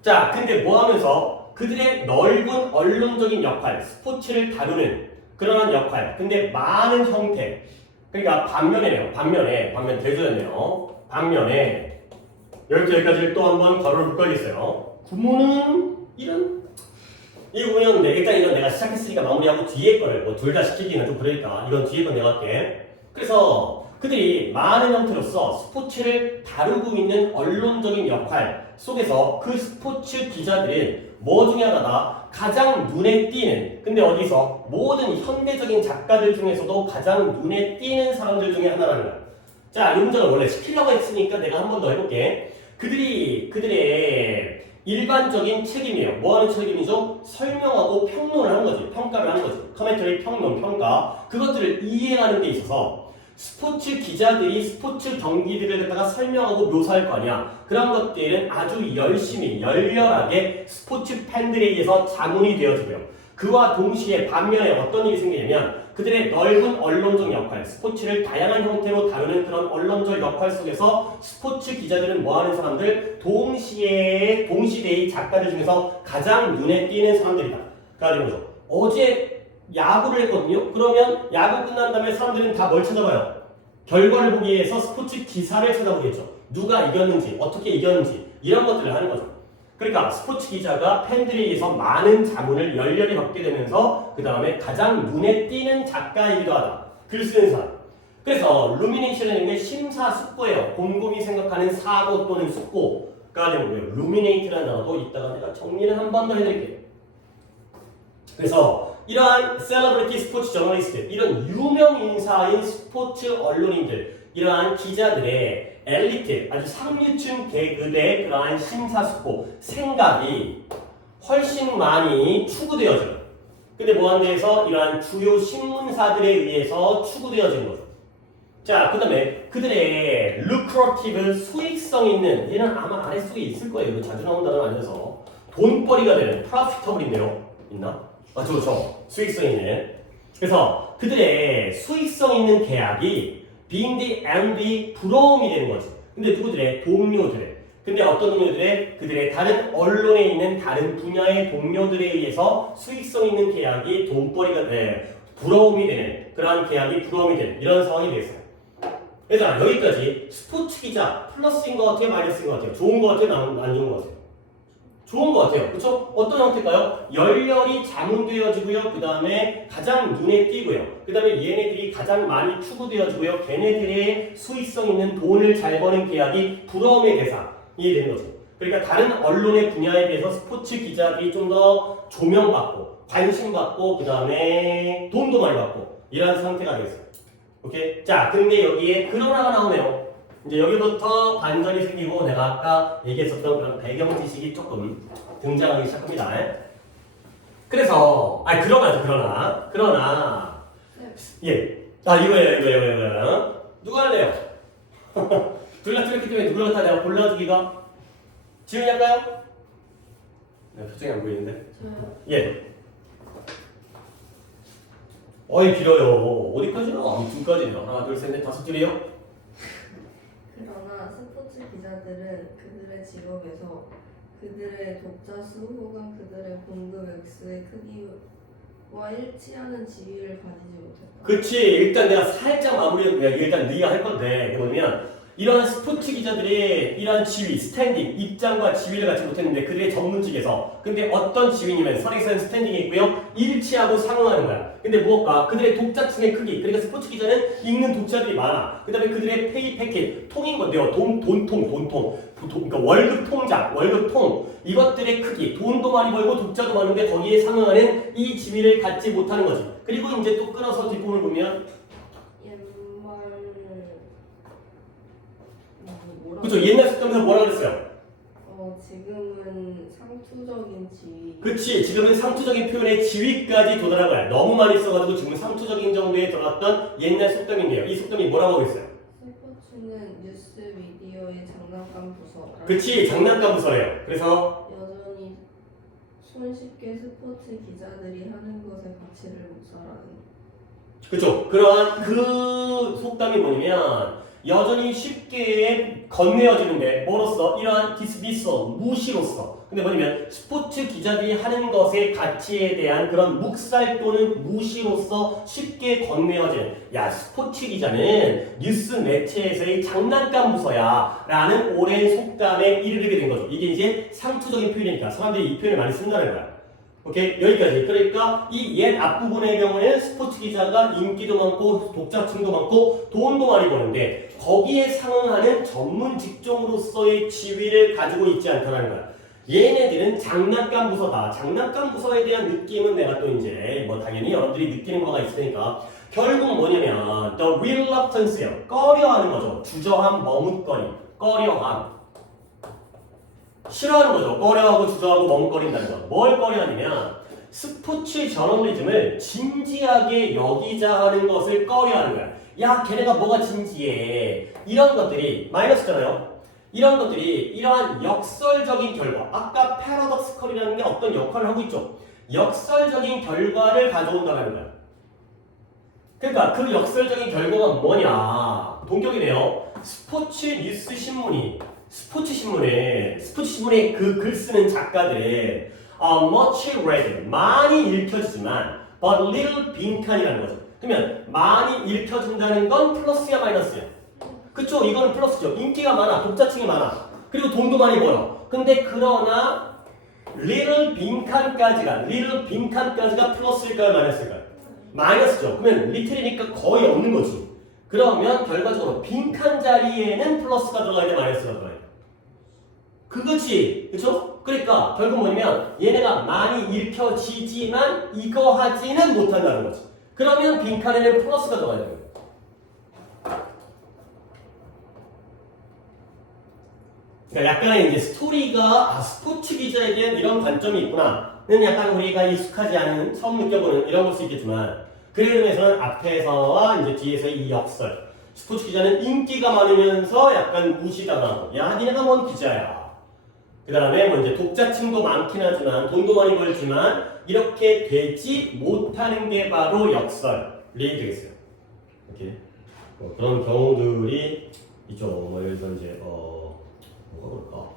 자, 근데 뭐 하면서 그들의 넓은 언론적인 역할, 스포츠를 다루는 그런 역할, 근데 많은 형태, 그러니까 반면에 대조였네요. 반면에 여기까지 또 한번 괄호를 묶어야겠어요. 구문은 이런 이 구문이었는데 일단 이건 내가 시작했으니까 마무리하고 뒤에 거를 뭐 둘 다 시키기는 좀 그러니까 이건 뒤에 건 내가 할게. 그래서 그들이 많은 형태로서 스포츠를 다루고 있는 언론적인 역할 속에서 그 스포츠 기자들은 뭐 중에 하나가 가장 눈에 띄는, 근데 어디서 모든 현대적인 작가들 중에서도 가장 눈에 띄는 사람들 중에 하나라는 거야. 자, 이 문장을 원래 시키려고 했으니까 내가 한 번 더 해볼게. 그들의 일반적인 책임이에요. 뭐 하는 책임이죠? 설명하고 평론을 하는 거지. 평가를 하는 거지. 커멘터리, 평론, 평가. 그것들을 이해하는 데 있어서 스포츠 기자들이 스포츠 경기들을 갖다가 설명하고 묘사할 거 아니야. 그런 것들은 아주 열심히, 열렬하게 스포츠 팬들에 의해서 자문이 되어지고요. 그와 동시에 반면에 어떤 일이 생기냐면 그들의 넓은 언론적 역할, 스포츠를 다양한 형태로 다루는 그런 언론적 역할 속에서 스포츠 기자들은 뭐하는 사람들? 동시대의 작가들 중에서 가장 눈에 띄는 사람들이다. 그러는 거죠. 어제 야구를 했거든요. 그러면 야구 끝난 다음에 사람들은 다 뭘 찾아봐요? 결과를 보기 위해서 스포츠 기사를 찾아보겠죠. 누가 이겼는지, 어떻게 이겼는지 이런 것들을 하는 거죠. 그러니까 스포츠 기자가 팬들에 의해서 많은 자문을 열렬히 받게 되면서 그 다음에 가장 눈에 띄는 작가이기도 하다. 글 쓰는 사람. 그래서 루미네이션이라는 게 심사숙고예요. 곰곰이 생각하는 사고 또는 숙고가 되고요. 루미네이트라는 단어도 이따가 내가 정리를 한 번 더 해드릴게요. 그래서 이러한 셀러브리티 스포츠 저널리스트, 이런 유명 인사인 스포츠 언론인들, 이러한 기자들의 엘리트, 아주 상류층 계급의 그러한 심사숙고, 생각이 훨씬 많이 추구되어져요. 근데 뭐하는 데에서 이러한 주요 신문사들에 의해서 추구되어지는 거죠. 자, 그 다음에 그들의 lucrative, 수익성 있는, 얘는 아마 아래 속에 있을 거예요. 이거 자주 나온 단어는 아니어서. 돈벌이가 되는, profitable인데요. 있나? 그렇죠. 수익성 있는. 그래서 그들의 수익성 있는 계약이 being the envy, 부러움이 되는 거지. 근데 누구들의? 동료들의. 근데 어떤 동료들의? 그들의 다른 언론에 있는 다른 분야의 동료들에 의해서 수익성 있는 계약이 돈벌이가 돼. 부러움이 되는, 그러한 계약이 부러움이 되는 이런 상황이 되겠어요. 그래서 여기까지 스포츠 기자 플러스인 것 같아요? 마이너스인 것 같아요? 좋은 것 같아요? 안 좋은 것 같아요? 좋은 것 같아요. 그렇죠? 어떤 형태일까요? 열렬히 자문되어지고요. 그 다음에 가장 눈에 띄고요. 그 다음에 얘네들이 가장 많이 추구되어지고요. 걔네들의 수익성 있는 돈을 잘 버는 계약이 부러움의 대상이 되는 거죠. 그러니까 다른 언론의 분야에 비해서 스포츠 기자들이 좀 더 조명받고 관심받고 그 다음에 돈도 많이 받고 이런 상태가 되겠어요. 오케이? 자, 근데 여기에 그러나가 나오네요. 이제 여기부터 반전이 생기고 내가 아까 얘기했었던 그런 배경 지식이 조금 등장하기 시작합니다. 그래서 그러나 예. 아 이거예요. 누가 할래요? 둘 다 틀렸기 때문에 누구를 갖다 내가 골라주기가 지훈이 할까요? 네, 표정이 안 보이는데. 저요. 예. 어이 길어요. 어디까지나? 둘까지나. 하나, 둘, 셋, 넷, 다섯 줄이요. 그러나 스포츠 기자들은 그들의 직업에서 그들의 독자 수 혹은 그들의 공급 액수의 크기와 일치하는 지위를 가지지 못했다. 그치. 일단 내가 살짝 마무리해. 일단 네가 할 건데. 이게 뭐냐면 이러한 스포츠 기자들의 이러한 지위, 스탠딩, 입장과 지위를 갖지 못했는데 그들의 전문직에서 근데 어떤 지위냐면 선행사는 스탠딩이 있고요. 일치하고 상응하는 거야. 근데 무엇과 그들의 독자층의 크기. 그러니까 스포츠 기자는 읽는 독자들이 많아. 그 다음에 그들의 페이 패킷, 통인 건데요. 돈통. 그러니까 월급 통장, 월급 통. 이것들의 크기, 돈도 많이 벌고 독자도 많은데 거기에 상응하는 이 지위를 갖지 못하는 거지. 그리고 이제 또 끌어서 뒷부분을 보면 그쵸. 옛날 속담에서 뭐라 그랬어요? 지금은 상투적인 지위. 그치. 지금은 상투적인 표현의 지위까지 도달한 거야. 너무 많이 써가지고 지금 상투적인 정도에 들어갔던 옛날 속담인데요. 이 속담이 뭐라고 하고 있어요? 스포츠는 뉴스 미디어의 장난감 부서. 그치. 장난감 부서래요. 그래서 여전히 손쉽게 스포츠 기자들이 하는 것의 가치를 묵살하는. 그쵸. 그러한 그 속담이 뭐냐면 여전히 쉽게 건네어지는데 뭐로써? 이러한 디스미서, 무시로써. 근데 뭐냐면 스포츠 기자들이 하는 것의 가치에 대한 그런 묵살 또는 무시로써 쉽게 건네어지는 야 스포츠 기자는 뉴스 매체에서의 장난감 부서야 라는 오랜 속담에 이르게 된 거죠. 이게 이제 상투적인 표현이니까 사람들이 이 표현을 많이 쓴다는 거야. 오케이? 여기까지. 그러니까 이 옛 앞부분의 경우에는 스포츠 기자가 인기도 많고 독자층도 많고 돈도 많이 버는데 거기에 상응하는 전문 직종으로서의 지위를 가지고 있지 않다는 거야. 얘네들은 장난감 부서다. 장난감 부서에 대한 느낌은 내가 또 이제 뭐 당연히 여러분들이 느끼는 거가 있으니까 결국 뭐냐면 the reluctance요. 꺼려하는 거죠. 주저함, 머뭇거림, 꺼려함. 싫어하는 거죠. 꺼려하고 주저하고 멍거린다는 거. 뭘 꺼려하냐면 스포츠 저널리즘을 진지하게 여기자 하는 것을 꺼려하는 거야. 야 걔네가 뭐가 진지해. 이런 것들이 마이너스잖아요. 이런 것들이 이러한 역설적인 결과 아까 패러독스컬이라는 게 어떤 역할을 하고 있죠. 역설적인 결과를 가져온다는 거야. 그러니까 그 역설적인 결과가 뭐냐. 동격이네요. 스포츠 뉴스 신문이 스포츠 신문에 그 글 쓰는 작가들의 much read 많이 읽혀지지만 but little 빈칸이라는 거죠. 그러면 많이 읽혀진다는 건 플러스야 마이너스야? 그쵸? 이거는 플러스죠. 인기가 많아, 독자층이 많아, 그리고 돈도 많이 벌어. 근데 그러나 little 빈칸까지가 플러스일까요 마이너스일까요? 마이너스죠. 그러면 little이니까 거의 없는 거지. 그러면 결과적으로 빈칸 자리에는 플러스가 들어가야 돼 마이너스가 들어가야 돼? 그거지. 그쵸? 그러니까 결국 뭐냐면 얘네가 많이 읽혀지지만 이거 하지는 못한다는 거지. 그러면 빈칸에는 플러스가 들어가야 돼요. 그러니까 약간의 이제 스토리가 스포츠 기자에 대한 이런 관점이 있구나는 약간 우리가 익숙하지 않은 처음 느껴보는 이런 걸 수 있겠지만 그런 의미에서는 앞에서와 이제 뒤에서의 이 역설 스포츠 기자는 인기가 많으면서 약간 무시당하고 야 니네가 뭔 기자야. 그 다음에 뭐 이제 독자층도 많긴 하지만 돈도 많이 벌지만 이렇게 되지 못하는 게 바로 역설이 되겠어요. 이렇게 그런 경우들이 있죠. 뭐 예를 들어 이제 뭐가 그럴까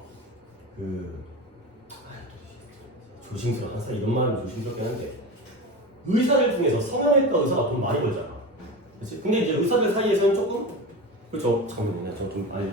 조심스러워. 항상 이런 말은 조심스럽긴 한데 의사들 중에서 성형외과 의사가 돈 많이 벌잖아. 그렇지? 근데 이제 의사들 사이에서는 조금 그렇죠. 잠깐만요. 저 좀 많이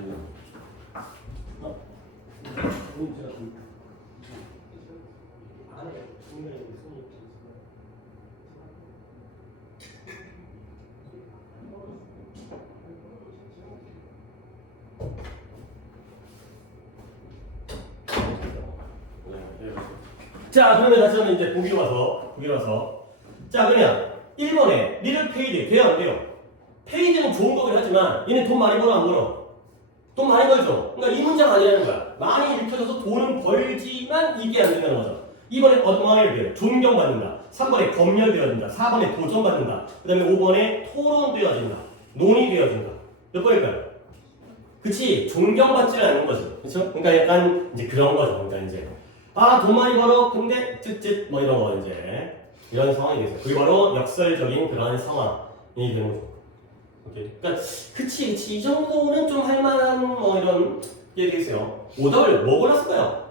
자, 그러면 다시 한번 이제 보기로 와서. 자, 그러면 1번에 리를 페이드 돼요, 안 돼요? 페이드는 좋은 거긴 하지만 얘는 돈 많이 벌어, 안 벌어? 돈 많이 벌죠. 그러니까 이 문장 아니라는 거야. 많이 읽혀져서 돈은 벌지만 이게 안 된다는 거죠. 2번에 어드마이어 돼요. 존경받는다. 3번에 검열되어진다. 4번에 도전받는다. 그 다음에 5번에 토론되어진다. 논의되어진다. 몇 번일까요? 그치? 존경받지는 않는 거지. 그쵸? 그러니까 약간 이제 그런 거죠. 그러니까 이제 돈 많이 벌어. 근데 쯧쯧 뭐 이런 거 이제 이런 상황이 되겠어요. 그게 바로 역설적인 그런 상황이 되는 거죠. 오케이. 그러니까 그치 이 정도는 좀 할만한 뭐 이런 게 되겠어요. 오답을 뭐 골랐을까요?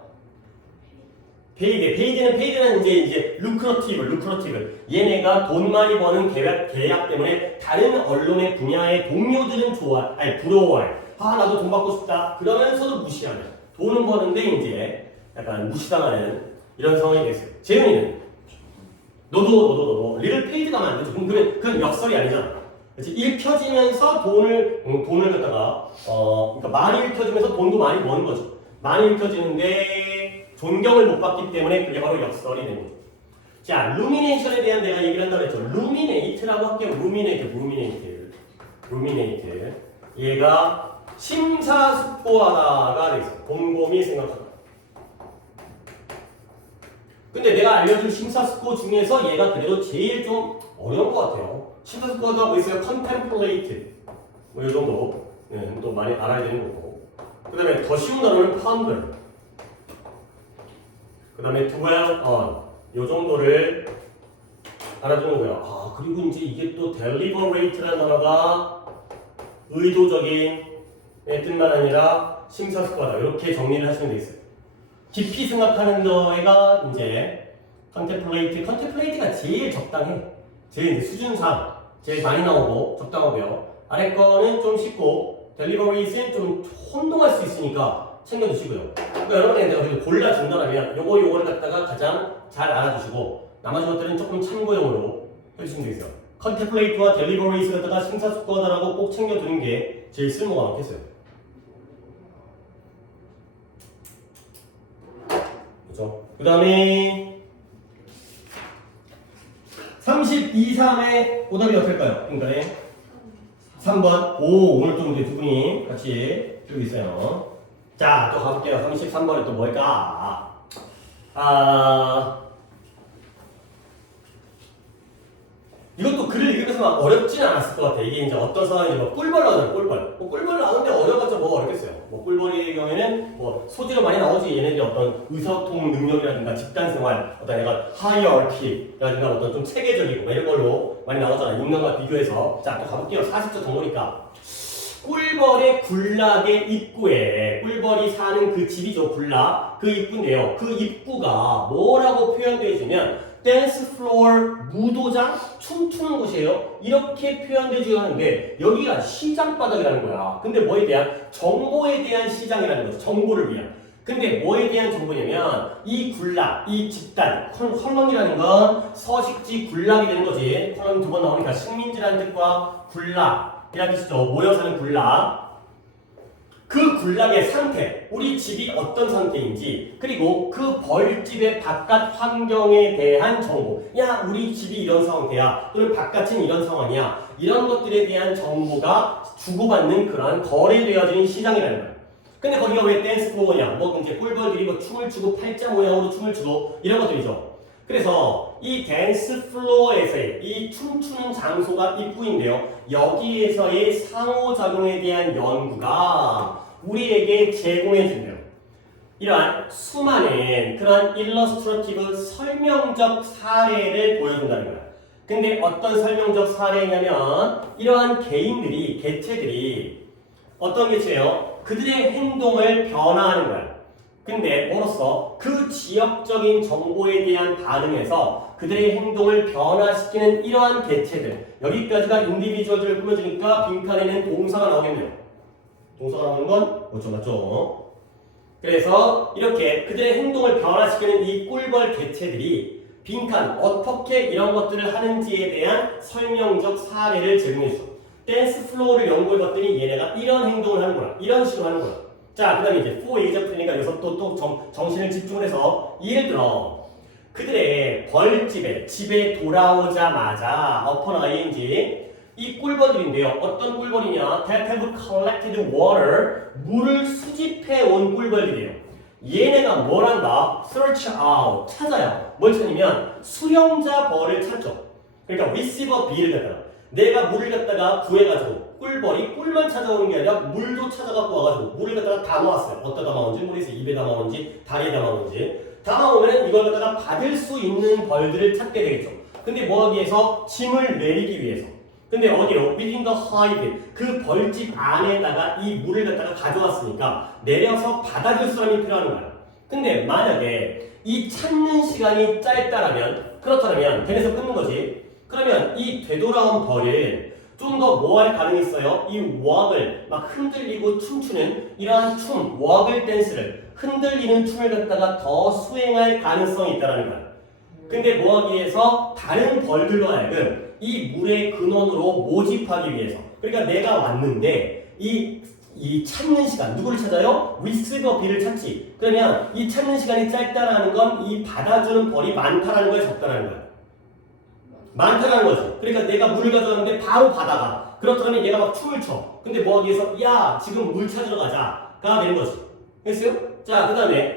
페이드는 이제 루크러티브. 얘네가 돈 많이 버는 계약 때문에 다른 언론의 분야의 동료들은 부러워해. 나도 돈 받고 싶다. 그러면서도 무시하는. 돈은 버는데 이제 약간 무시당하는 이런 상황이 되겠어요. 재윤이는 너도 리를 페이드가 하면 안 되죠. 그건 역설이 아니잖아. 그렇지? 읽혀지면서 돈을 갖다가 그러니까 많이 읽혀지면서 돈도 많이 버는 거죠. 많이 읽혀지는데 존경을 못 받기 때문에 그게 바로 역설이 되는 거죠. 자, 루미네이션에 대한 내가 얘기를 한다고 했죠. 루미네이트라고 할게요. 루미네이트. 얘가 심사숙고하다가 되겠어요. 곰곰이 생각하다. 근데 내가 알려준 심사숙고 중에서 얘가 그래도 제일 좀 어려운 것 같아요. 심사숙고가 뭐 있어요? contemplate. 뭐 이 정도. 또 많이 알아야 되는 거고. 그 다음에 더 쉬운 단어는 ponder. 그 다음에 dwell on. 요 정도를 알아두는 거예요. 그리고 이제 이게 또 deliberate라는 단어가 의도적인 뜻만 아니라 심사숙고하다. 이렇게 정리를 하시면 되겠어요. 깊이 생각하는 거가 이제 contemplate가 제일 적당해. 제일 이제 수준상 제일 많이 나오고 적당하고요. 아래 거는 좀 쉽고 deliberate는 좀 혼동할 수 있으니까 챙겨두시고요. 그러니까 여러분이 내가 그래도 골라준다면 요거를 갖다가 가장 잘 알아두시고 나머지 것들은 조금 참고용으로 해주시면 되겠어요. contemplate와 deliberate를 갖다가 심사숙고하다라고 꼭 챙겨두는 게 제일 쓸모가 많겠어요. 그죠? 그 다음에 32, 3의 오답이 어떨까요? 그러니까 3번. 오늘 좀 이제 두 분이 같이 들고 있어요. 자, 또 가볼게요. 33번에 또 뭘까? 이것도 글을 읽으면서 막 어렵지는 않았을 것 같아. 이게 이제 어떤 상황인지 꿀벌 나오잖아, 꿀벌. 꿀벌 나오는데 어려봤자 뭐가 어렵겠어요. 꿀벌의 경우에는 소지로 많이 나오지. 얘네들이 어떤 의사소통 능력이라든가 집단생활, 어떤 약간 하이어키라든가 어떤 좀 체계적이고 이런 걸로 많이 나오잖아. 육남과 비교해서. 자, 또 가볼게요. 40초 더 보니까. 꿀벌의 군락의 입구에 꿀벌이 사는 그 집이죠. 군락. 그 입구인데요. 그 입구가 뭐라고 표현되어 있으면 댄스 플로어, 무도장, 춤추는 곳이에요. 이렇게 표현되지 하는데 여기가 시장 바닥이라는 거야. 근데 뭐에 대한? 정보에 대한 시장이라는 거죠. 정보를 위한. 근데 뭐에 대한 정보냐면 이 군락, 이 집단, 컬럼이라는 건 서식지 군락이 되는 거지. 컬럼 두 번 나오니까 식민지라는 뜻과 군락이라는 뜻이죠. 모여 사는 군락. 그 군락의 상태, 우리 집이 어떤 상태인지, 그리고 그 벌집의 바깥 환경에 대한 정보. 야, 우리 집이 이런 상태야. 또는 바깥은 이런 상황이야. 이런 것들에 대한 정보가 주고받는 그러한 거래되어지는 시장이라는 거야. 근데 거기가 왜 댄스 플로어냐? 이제 꿀벌들이 춤을 추고 팔자 모양으로 춤을 추고 이런 것들이죠. 그래서 이 댄스 플로어에서의 이 춤추는 장소가 입구인데요. 여기에서의 상호작용에 대한 연구가 우리에게 제공해준대요. 이러한 수많은 그런 일러스트러티브 설명적 사례를 보여준다는 거야. 근데 어떤 설명적 사례냐면 이러한 개체들이 어떤 개체예요? 그들의 행동을 변화하는 거야. 근데 뭐로써 그 지역적인 정보에 대한 반응에서 그들의 행동을 변화시키는 이러한 개체들, 여기까지가 인디비주얼들을 꾸며주니까 빈칸에는 동사가 나오겠네요. 동사가 나오는 건 맞죠? 그래서 이렇게 그들의 행동을 변화시키는 이 꿀벌 개체들이 빈칸 어떻게 이런 것들을 하는지에 대한 설명적 사례를 제공해주죠. 댄스 플로어를 연구해 봤더니 얘네가 이런 행동을 하는구나, 이런 식으로 하는구나. 자, 그 다음에 이제 for example니까 여기서 또 정신을 집중을 해서 예를 들어 그들의 벌집에 집에 돌아오자마자 upon ing 이 꿀벌들인데요. 어떤 꿀벌이냐? That have collected water 물을 수집해 온 꿀벌들이에요. 얘네가 뭘 한다? Search out 찾아요. 뭘 찾냐면 수영자 벌을 찾죠. 그러니까 receiver B를 갖다가 내가 물을 갖다가 구해가지고 꿀벌이 꿀만 찾아오는 게 아니라 물도 찾아갖고 와가지고 물을 갖다가 담아왔어요. 어디다 담아오는지 모르겠어요. 입에 담아오는지 다리에 담아오는지 담아오면 이걸 갖다가 받을 수 있는 벌들을 찾게 되겠죠. 근데 뭐 하기 위해서? 짐을 내리기 위해서. 근데 어디로? within the hive 그 벌집 안에다가 이 물을 갖다가 가져왔으니까 내려서 받아줄 사람이 필요한 거야. 근데 만약에 이 찾는 시간이 짧다라면 그렇다면 걔네서 끊는 거지. 그러면 이 되돌아온 벌을 좀 더 뭐 할 가능이 있어요? 이 워글 막 흔들리고 춤추는 이러한 춤, 워글 댄스를 흔들리는 춤을 갖다가 더 수행할 가능성이 있다는 거야. 근데 뭐 하기 위해서? 다른 벌들로 하여금 이 물의 근원으로 모집하기 위해서. 그러니까 내가 왔는데 이 찾는 시간 누구를 찾아요? receiver B를 찾지. 그러면 이 찾는 시간이 짧다라는 건 이 받아주는 벌이 많다라는 거에 적다라는 거야. 많다라는 거지. 그러니까 내가 물을 가져왔는데 바로 받아가. 그렇다면 얘가 막 춤을 춰. 근데 뭐 하기 위해서 야 지금 물 찾으러 가자가 되는 거지. 됐어요? 자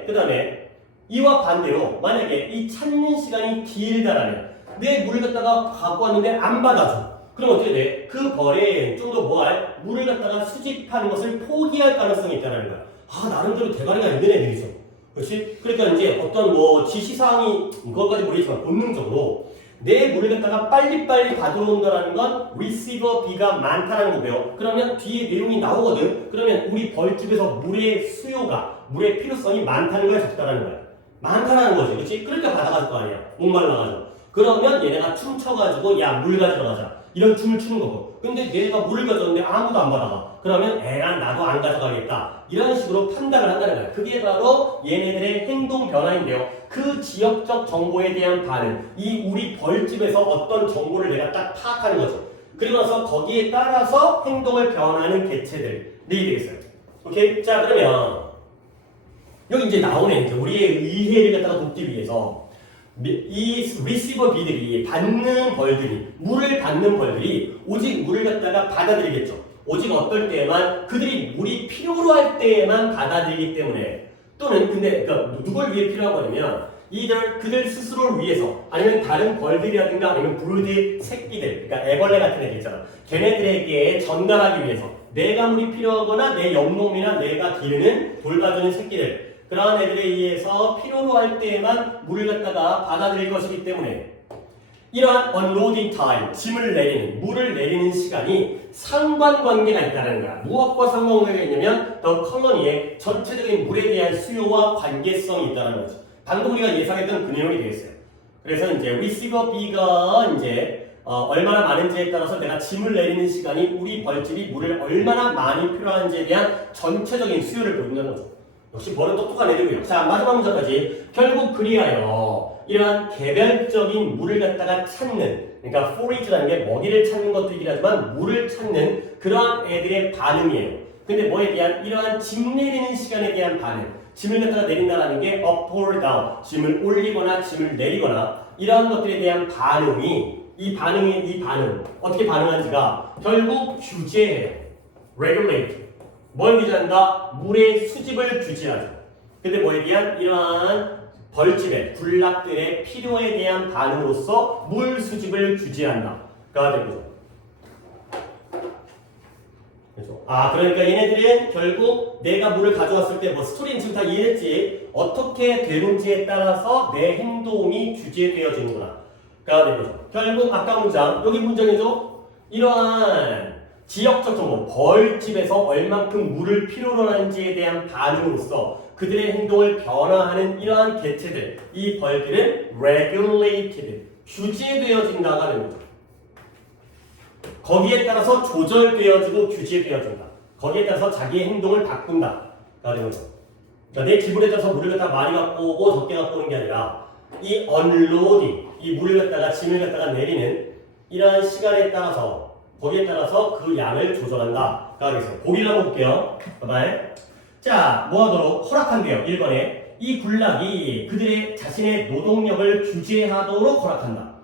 그 다음에 이와 반대로 만약에 이 찾는 시간이 길다라면 내 물을 갖다가 갖고 왔는데 안 받아줘. 그럼 어떻게 돼? 그 벌에 좀 더 뭐할? 물을 갖다가 수집하는 것을 포기할 가능성이 있다는 거야. 아 나름대로 대가리가 있는 애들이죠. 그렇지? 그러니까 이제 어떤 뭐 지시사항이 이것까지 모르겠지만 본능적으로 내 물을 갖다가 빨리빨리 받으러 온다는 건 receiver B가 많다는 거고요. 그러면 뒤에 내용이 나오거든. 그러면 우리 벌집에서 물의 수요가 물의 필요성이 많다는 거에 적다라는 거야. 많다는 거지. 그렇지? 그러니까 받아갈 거 아니야. 목말라가지고. 그러면 얘네가 춤춰가지고 야 물 가지러 가자. 이런 춤을 추는 거고. 근데 얘네가 물을 가져오는데 아무도 안 받아가. 그러면 애가 나도 안 가져가겠다. 이런 식으로 판단을 한다는 거야. 그게 바로 얘네들의 행동 변화인데요. 그 지역적 정보에 대한 반응. 이 우리 벌집에서 어떤 정보를 내가 딱 파악하는 거죠. 그리고 나서 거기에 따라서 행동을 변하는 개체들이 되겠어요. 오케이? 자 그러면 여기 이제 나오네. 이제 우리의 의해를 갖다가 돕기 위해서 이 리시버 B들이 받는 벌들이 물을 받는 벌들이 오직 물을 갖다가 받아들이겠죠. 오직 어떨 때에만 그들이 물이 필요로 할 때에만 받아들이기 때문에 또는 근데 그러니까 누굴 위해 필요한 거냐면 이들 그들 스스로를 위해서 아니면 다른 벌들이라든가 아니면 브루드 새끼들 그러니까 애벌레 같은 애들 있잖아. 걔네들에게 전달하기 위해서 내가 물이 필요하거나 내 옆놈이나 내가 기르는 돌봐주는 새끼들 그런 애들에 의해서 필요로 할 때에만 물을 갖다가 받아들일 것이기 때문에 이러한 unloading time, 짐을 내리는, 물을 내리는 시간이 상관관계가 있다는 거야. 무엇과 상관관계가 있냐면 the colony의 전체적인 물에 대한 수요와 관계성이 있다는 거지. 방금 우리가 예상했던 그 내용이 되겠어요. 그래서 이제 receiver B가 이제 얼마나 많은지에 따라서 내가 짐을 내리는 시간이 우리 벌집이 물을 얼마나 많이 필요한지에 대한 전체적인 수요를 보여준다는 거죠. 역시 벌은 똑똑한 애들이고요. 자 마지막 문제까지 결국 그리하여 이러한 개별적인 물을 갖다가 찾는 그러니까 forage라는 게 먹이를 찾는 것들이긴 하지만 물을 찾는 그러한 애들의 반응이에요. 근데 뭐에 대한 이러한 짐 내리는 시간에 대한 반응 짐을 갖다가 내린다는 게 up or down 짐을 올리거나 짐을 내리거나 이러한 것들에 대한 반응이 이 반응 어떻게 반응하는지가 결국 규제해요. regulate 뭘 규제한다? 물의 수집을 규제하죠. 근데 뭐에 대한 이러한 벌집의 군락들의 필요에 대한 반응으로서 물 수집을 규제한다가 되죠. 그래서 그러니까 얘네들은 결국 내가 물을 가져왔을 때 뭐 스토리는 지금 다 이해했지. 어떻게 되는지에 따라서 내 행동이 규제되어지는구나. 가 되죠. 결국 아까 문장 여기 문장이죠. 이러한 지역적 정보, 벌집에서 얼만큼 물을 필요로 하는지에 대한 반응으로서 그들의 행동을 변화하는 이러한 개체들, 이 벌들은 regulated, 규제되어진다가 되는 거죠. 거기에 따라서 조절되어지고 규제되어진다. 거기에 따라서 자기의 행동을 바꾼다가 되는 거죠. 그러니까 내 기분에 따라서 물을 갖다가 많이 갖고 오고 적게 갖고 오는 게 아니라 이 unloading, 이 물을 갖다가 짐을 갖다가 내리는 이러한 시간에 따라서 거기에 따라서 그 양을 조절한다. 가 되겠어요. 보기를 한번 볼게요. 봐봐요. 자, 뭐 하도록 허락한대요. 1번에 이 군락이 그들의 자신의 노동력을 규제하도록 허락한다.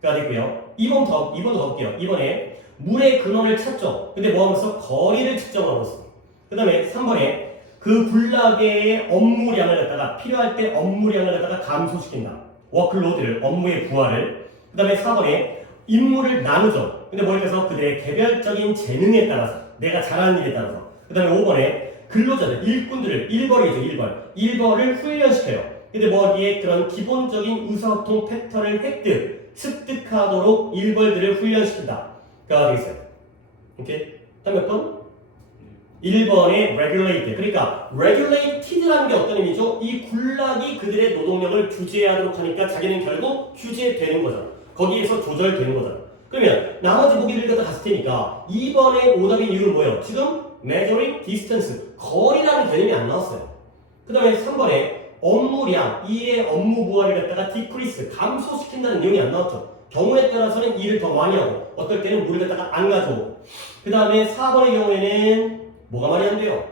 가 됐고요. 2번 더 볼게요. 이번에 물의 근원을 찾죠. 근데 뭐 하면서 거리를 측정하고 있어. 그 다음에 3번에 그 군락의 업무량을 갖다가 필요할 때 업무량을 갖다가 감소시킨다. 워크로드를, 업무의 부하를. 그 다음에 4번에 임무를 나누죠. 근데 뭐에 대해서 그들의 개별적인 재능에 따라서, 내가 잘하는 일에 따라서. 그 다음에 5번에 근로자들, 일꾼들을, 일벌을 훈련시켜요. 근데 뭐 어디에 그런 기본적인 의사소통 패턴을 습득하도록 일벌들을 훈련시킨다. 가 되겠어요. 오케이? 다음 몇 번? 1번의 regulate. 그러니까 regulated라는 게 어떤 의미죠? 이 군락이 그들의 노동력을 규제하도록 하니까 자기는 결국 규제되는 거잖아. 거기에서 조절되는 거잖아. 그러면 나머지 보기를 갖다 갔을 테니까 2번의 오답의 이유는 뭐예요? 지금 measuring distance, 거리라는 개념이 안 나왔어요. 그 다음에 3번에 업무량, 일의 업무 부하를 갖다가 decrease, 감소시킨다는 내용이 안 나왔죠. 경우에 따라서는 일을 더 많이 하고 어떨 때는 물을 갖다가 안 가져오고. 그 다음에 4번의 경우에는 뭐가 말이 안 돼요?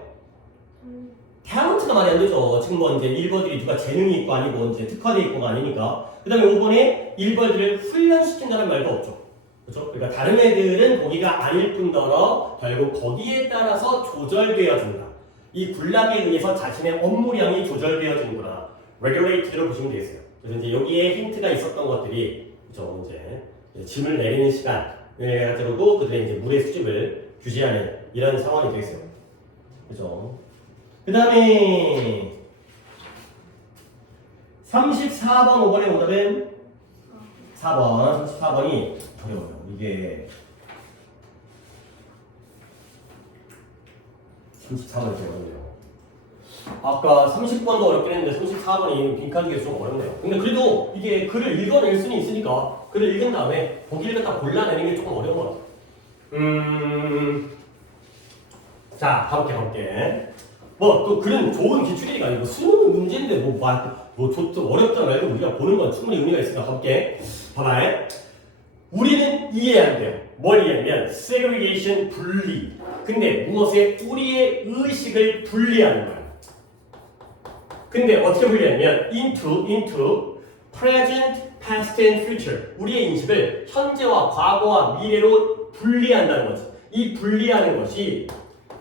탤런트가 말이 안 되죠. 지금 뭐 이제 일벌들이 누가 재능이 있고 아니고 이제 특화돼 있고가 아니니까. 그 다음에 5번에 일벌들을 훈련시킨다는 말도 없죠. 그렇죠? 그러니까 다른 애들은 거기가 아닐 뿐더러 결국 거기에 따라서 조절되어진다. 이 군락에 의해서 자신의 업무량이 조절되어지는구나. regulate를 보시면 되겠어요. 그래서 이제 여기에 힌트가 있었던 것들이 그렇죠? 이제 짐을 내리는 시간을 가지고 그들의 이제 물의 수집을 규제하는 이런 상황이 되겠어요. 그죠? 그 다음에 34번, 5번의 오답은 4번, 34번이 어려워요. 이게 34번이 좀 어렵네요. 아까 30번도 어렵긴 했는데 34번이 빈칸중에서 좀 어렵네요. 근데 그래도 이게 글을 읽어낼 수는 있으니까 글을 읽은 다음에 보기를 갖다 골라내는 게 조금 어려운 것 같아요. 자, 가볼게. 뭐, 또 글은 좋은 기출이니까 아니고 수능 문제인데 좀 어렵다 말고 우리가 보는 건 충분히 의미가 있으니까 가볼게. 봐봐. 우리는 이해해야 돼요. 뭘 이해하면 segregation, 분리. 근데 무엇에 우리의 의식을 분리하는 거야. 근데 어떻게 분리하냐면 into present, past and future. 우리의 인식을 현재와 과거와 미래로 분리한다는 거지. 이 분리하는 것이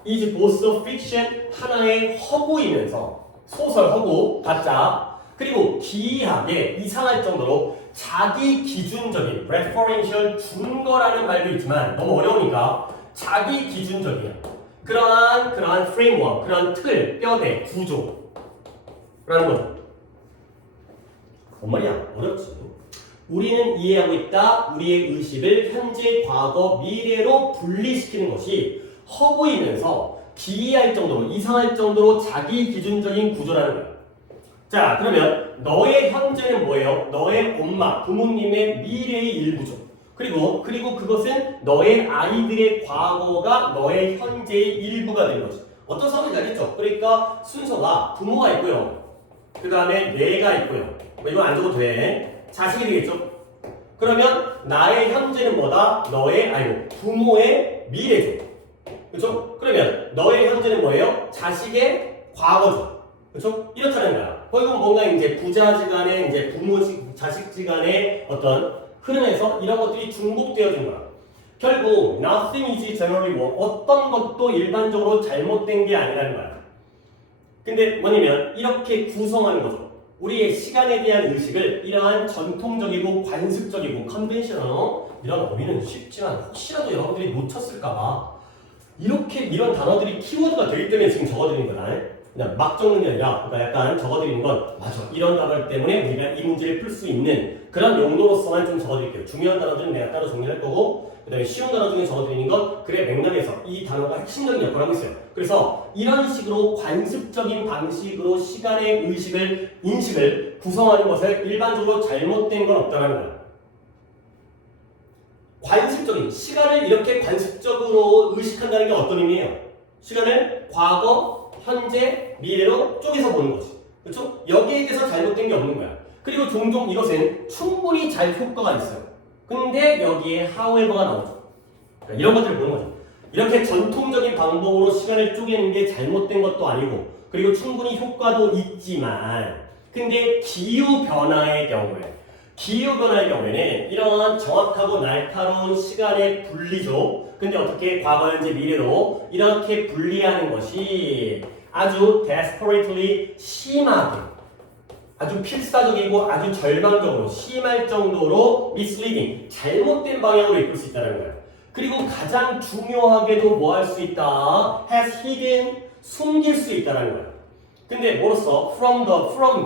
is both fiction, 하나의 허구이면서 소설 허구, 가짜, 그리고 기이하게 이상할 정도로 자기 기준적인 referential 준거라는 말도 있지만 너무 어려우니까 자기 기준적이야. 그러한 프레임워크, 그러한 틀, 뼈대, 구조라는 거죠. 뭔 말이야? 어렵지. 우리는 이해하고 있다. 우리의 의식을 현재, 과거, 미래로 분리시키는 것이 허구이면서 기이할 정도로, 이상할 정도로 자기 기준적인 구조라는 거야. 자, 그러면 너의 현재는 뭐예요? 너의 엄마, 부모님의 미래의 일부죠. 그리고 그것은 너의 아이들의 과거가 너의 현재의 일부가 되는 거지. 어떤 상황인지 알겠죠? 그러니까 순서가 부모가 있고요. 그 다음에 내가 있고요. 이거 안 적어도 돼. 자식이 되겠죠? 그러면 나의 현재는 뭐다? 부모의 미래죠. 그렇죠? 그러면 너의 현재는 뭐예요? 자식의 과거죠. 그렇죠? 이렇다는 거야. 결국 뭔가 이제 부자지간에 이제 자식지간의 어떤 흐름에서 이런 것들이 중복되어진 거야. 결국 nothing is generally wrong. 어떤 것도 일반적으로 잘못된 게 아니라는 거야. 근데 뭐냐면 이렇게 구성하는 거죠. 우리의 시간에 대한 의식을 이러한 전통적이고 관습적이고 컨벤셔널 이런 어휘는 쉽지만 혹시라도 여러분들이 놓쳤을까봐 이런 단어들이 키워드가 되기 때문에 지금 적어드리는 거다. 그냥 막 적는 게 아니라 그러니까 약간 적어드리는 건 맞아. 이런 단어 때문에 우리가 이 문제를 풀 수 있는 그런 용도로서만 좀 적어드릴게요. 중요한 단어들은 내가 따로 정리할 거고 그 다음에 쉬운 단어 중에 적어드리는 건 글의 맥락에서 이 단어가 핵심적인 역할을 하고 있어요. 그래서 이런 식으로 관습적인 방식으로 시간의 인식을 구성하는 것을 일반적으로 잘못된 건 없다는 거예요. 관습적인, 시간을 이렇게 관습적으로 의식한다는 게 어떤 의미예요? 시간을 과거, 현재, 미래로 쪼개서 보는 거지. 그렇죠? 여기에 대해서 잘못된 게 없는 거야. 그리고 종종 이것은 충분히 잘 효과가 있어요. 근데 여기에 however가 나오죠. 그러니까 이런 것들을 보는 거죠. 이렇게 전통적인 방법으로 시간을 쪼개는 게 잘못된 것도 아니고 그리고 충분히 효과도 있지만 근데 기후 변화의 경우에는 이런 정확하고 날카로운 시간의 분리죠. 근데 어떻게 과거, 현재, 미래로 이렇게 분리하는 것이 아주 desperately 심하게 아주 필사적이고 아주 절망적으로 심할 정도로 misleading 잘못된 방향으로 이끌 수 있다는 거예요. 그리고 가장 중요하게도 뭐 할 수 있다? has hidden 숨길 수 있다는 거예요. 근데 뭐로써? from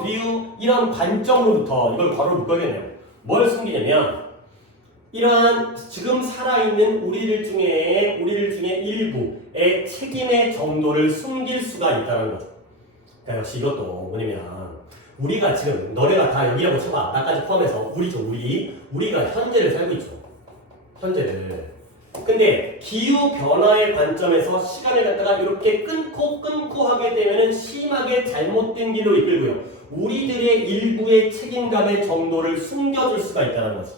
view 이런 관점으로부터 이걸 바로 묶어야겠네요. 뭘 숨기냐면 이러한 지금 살아있는 우리들 중에 일부의 책임의 정도를 숨길 수가 있다는 거죠. 그러니까 역시 이것도 뭐냐면 우리가 지금 너네가 다 여기라고 쳐봐. 나까지 포함해서 우리가 현재를 살고 있죠. 현재를. 근데 기후 변화의 관점에서 시간을 갖다가 이렇게 끊고 하게 되면은 심하게 잘못된 길로 이끌고요. 우리들의 일부의 책임감의 정도를 숨겨줄 수가 있다는 거지.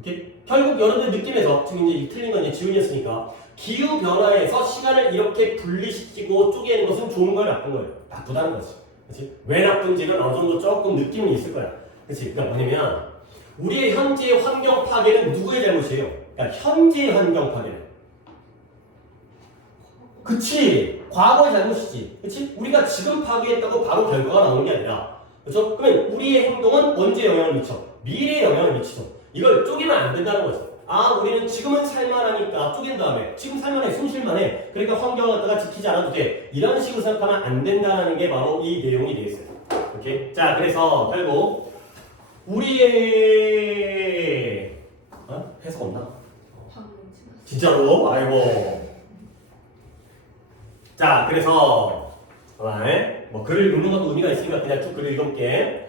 오케이? 결국 여러분들 느낌에서 지금 이제 틀린 건 이제 지훈이었으니까 기후 변화에서 시간을 이렇게 분리시키고 쪼개는 것은 좋은 거예요, 나쁜 거예요? 나쁘다는 거지. 그렇지? 왜 나쁜지는 어느 정도 조금 느낌은 있을 거야. 그렇지? 그러니까 뭐냐면 우리의 현재의 환경 파괴는 누구의 잘못이에요? 그러니까 현재의 환경 파괴는. 그치? 과거의 잘못이지. 그치? 우리가 지금 파괴했다고 바로 결과가 나오는 게 아니라. 그렇죠? 그러면 우리의 행동은 언제 영향을 미쳐? 미래에 영향을 미치죠. 이걸 쪼개면 안 된다는 거죠. 아, 우리는 지금은 살만하니까 쪼갠 다음에 지금 살만해, 숨쉴만해. 그러니까 환경을 갖다가 지키지 않아도 돼. 이런 식으로 생각하면 안 된다는 게 바로 이 내용이 되겠어요. 오케이? 자, 그래서 결국 우리의 해석 없나? 방금 지났어. 진짜로? 아이고. 자, 그래서 뭐 글을 읽는 것도 의미가 있으니까 그냥 쭉 글을 읽어볼게.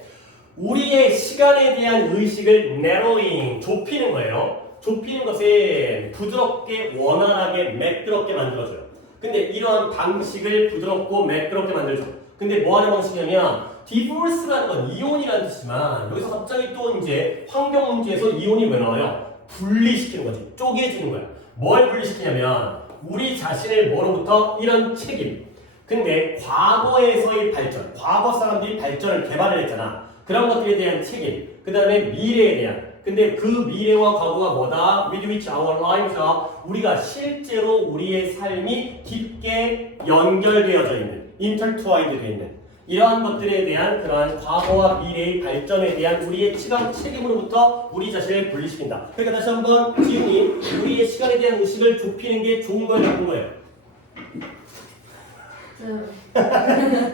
우리의 시간에 대한 의식을 narrowing, 좁히는 거예요. 좁히는 것은 부드럽게, 원활하게, 매끄럽게 만들어줘요. 근데 이러한 방식을 부드럽고 매끄럽게 만들죠. 근데 뭐 하는 방식이냐면 divorce라는 건 이혼이라는 뜻이지만 여기서 갑자기 또 이제 환경 문제에서 이혼이 왜 나와요? 분리시키는 거지. 쪼개지는 거야. 뭘 분리시키냐면 우리 자신을 뭐로부터 이런 책임. 근데 과거에서의 발전, 과거 사람들이 발전을 개발을 했잖아. 그런 것들에 대한 책임. 그 다음에 미래에 대한. 근데 그 미래와 과거가 뭐다? With which our lives are. 우리가 실제로 우리의 삶이 깊게 연결되어져 있는, intertwined 되어 있는 이러한 것들에 대한 그러한 과거와 미래의 발전에 대한 우리의 책임으로부터 우리 자신을 분리시킨다. 그러니까 다시 한번 지훈이 우리의 시간에 대한 의식을 좁히는 게 좋은 거예요, 나쁜 거예요?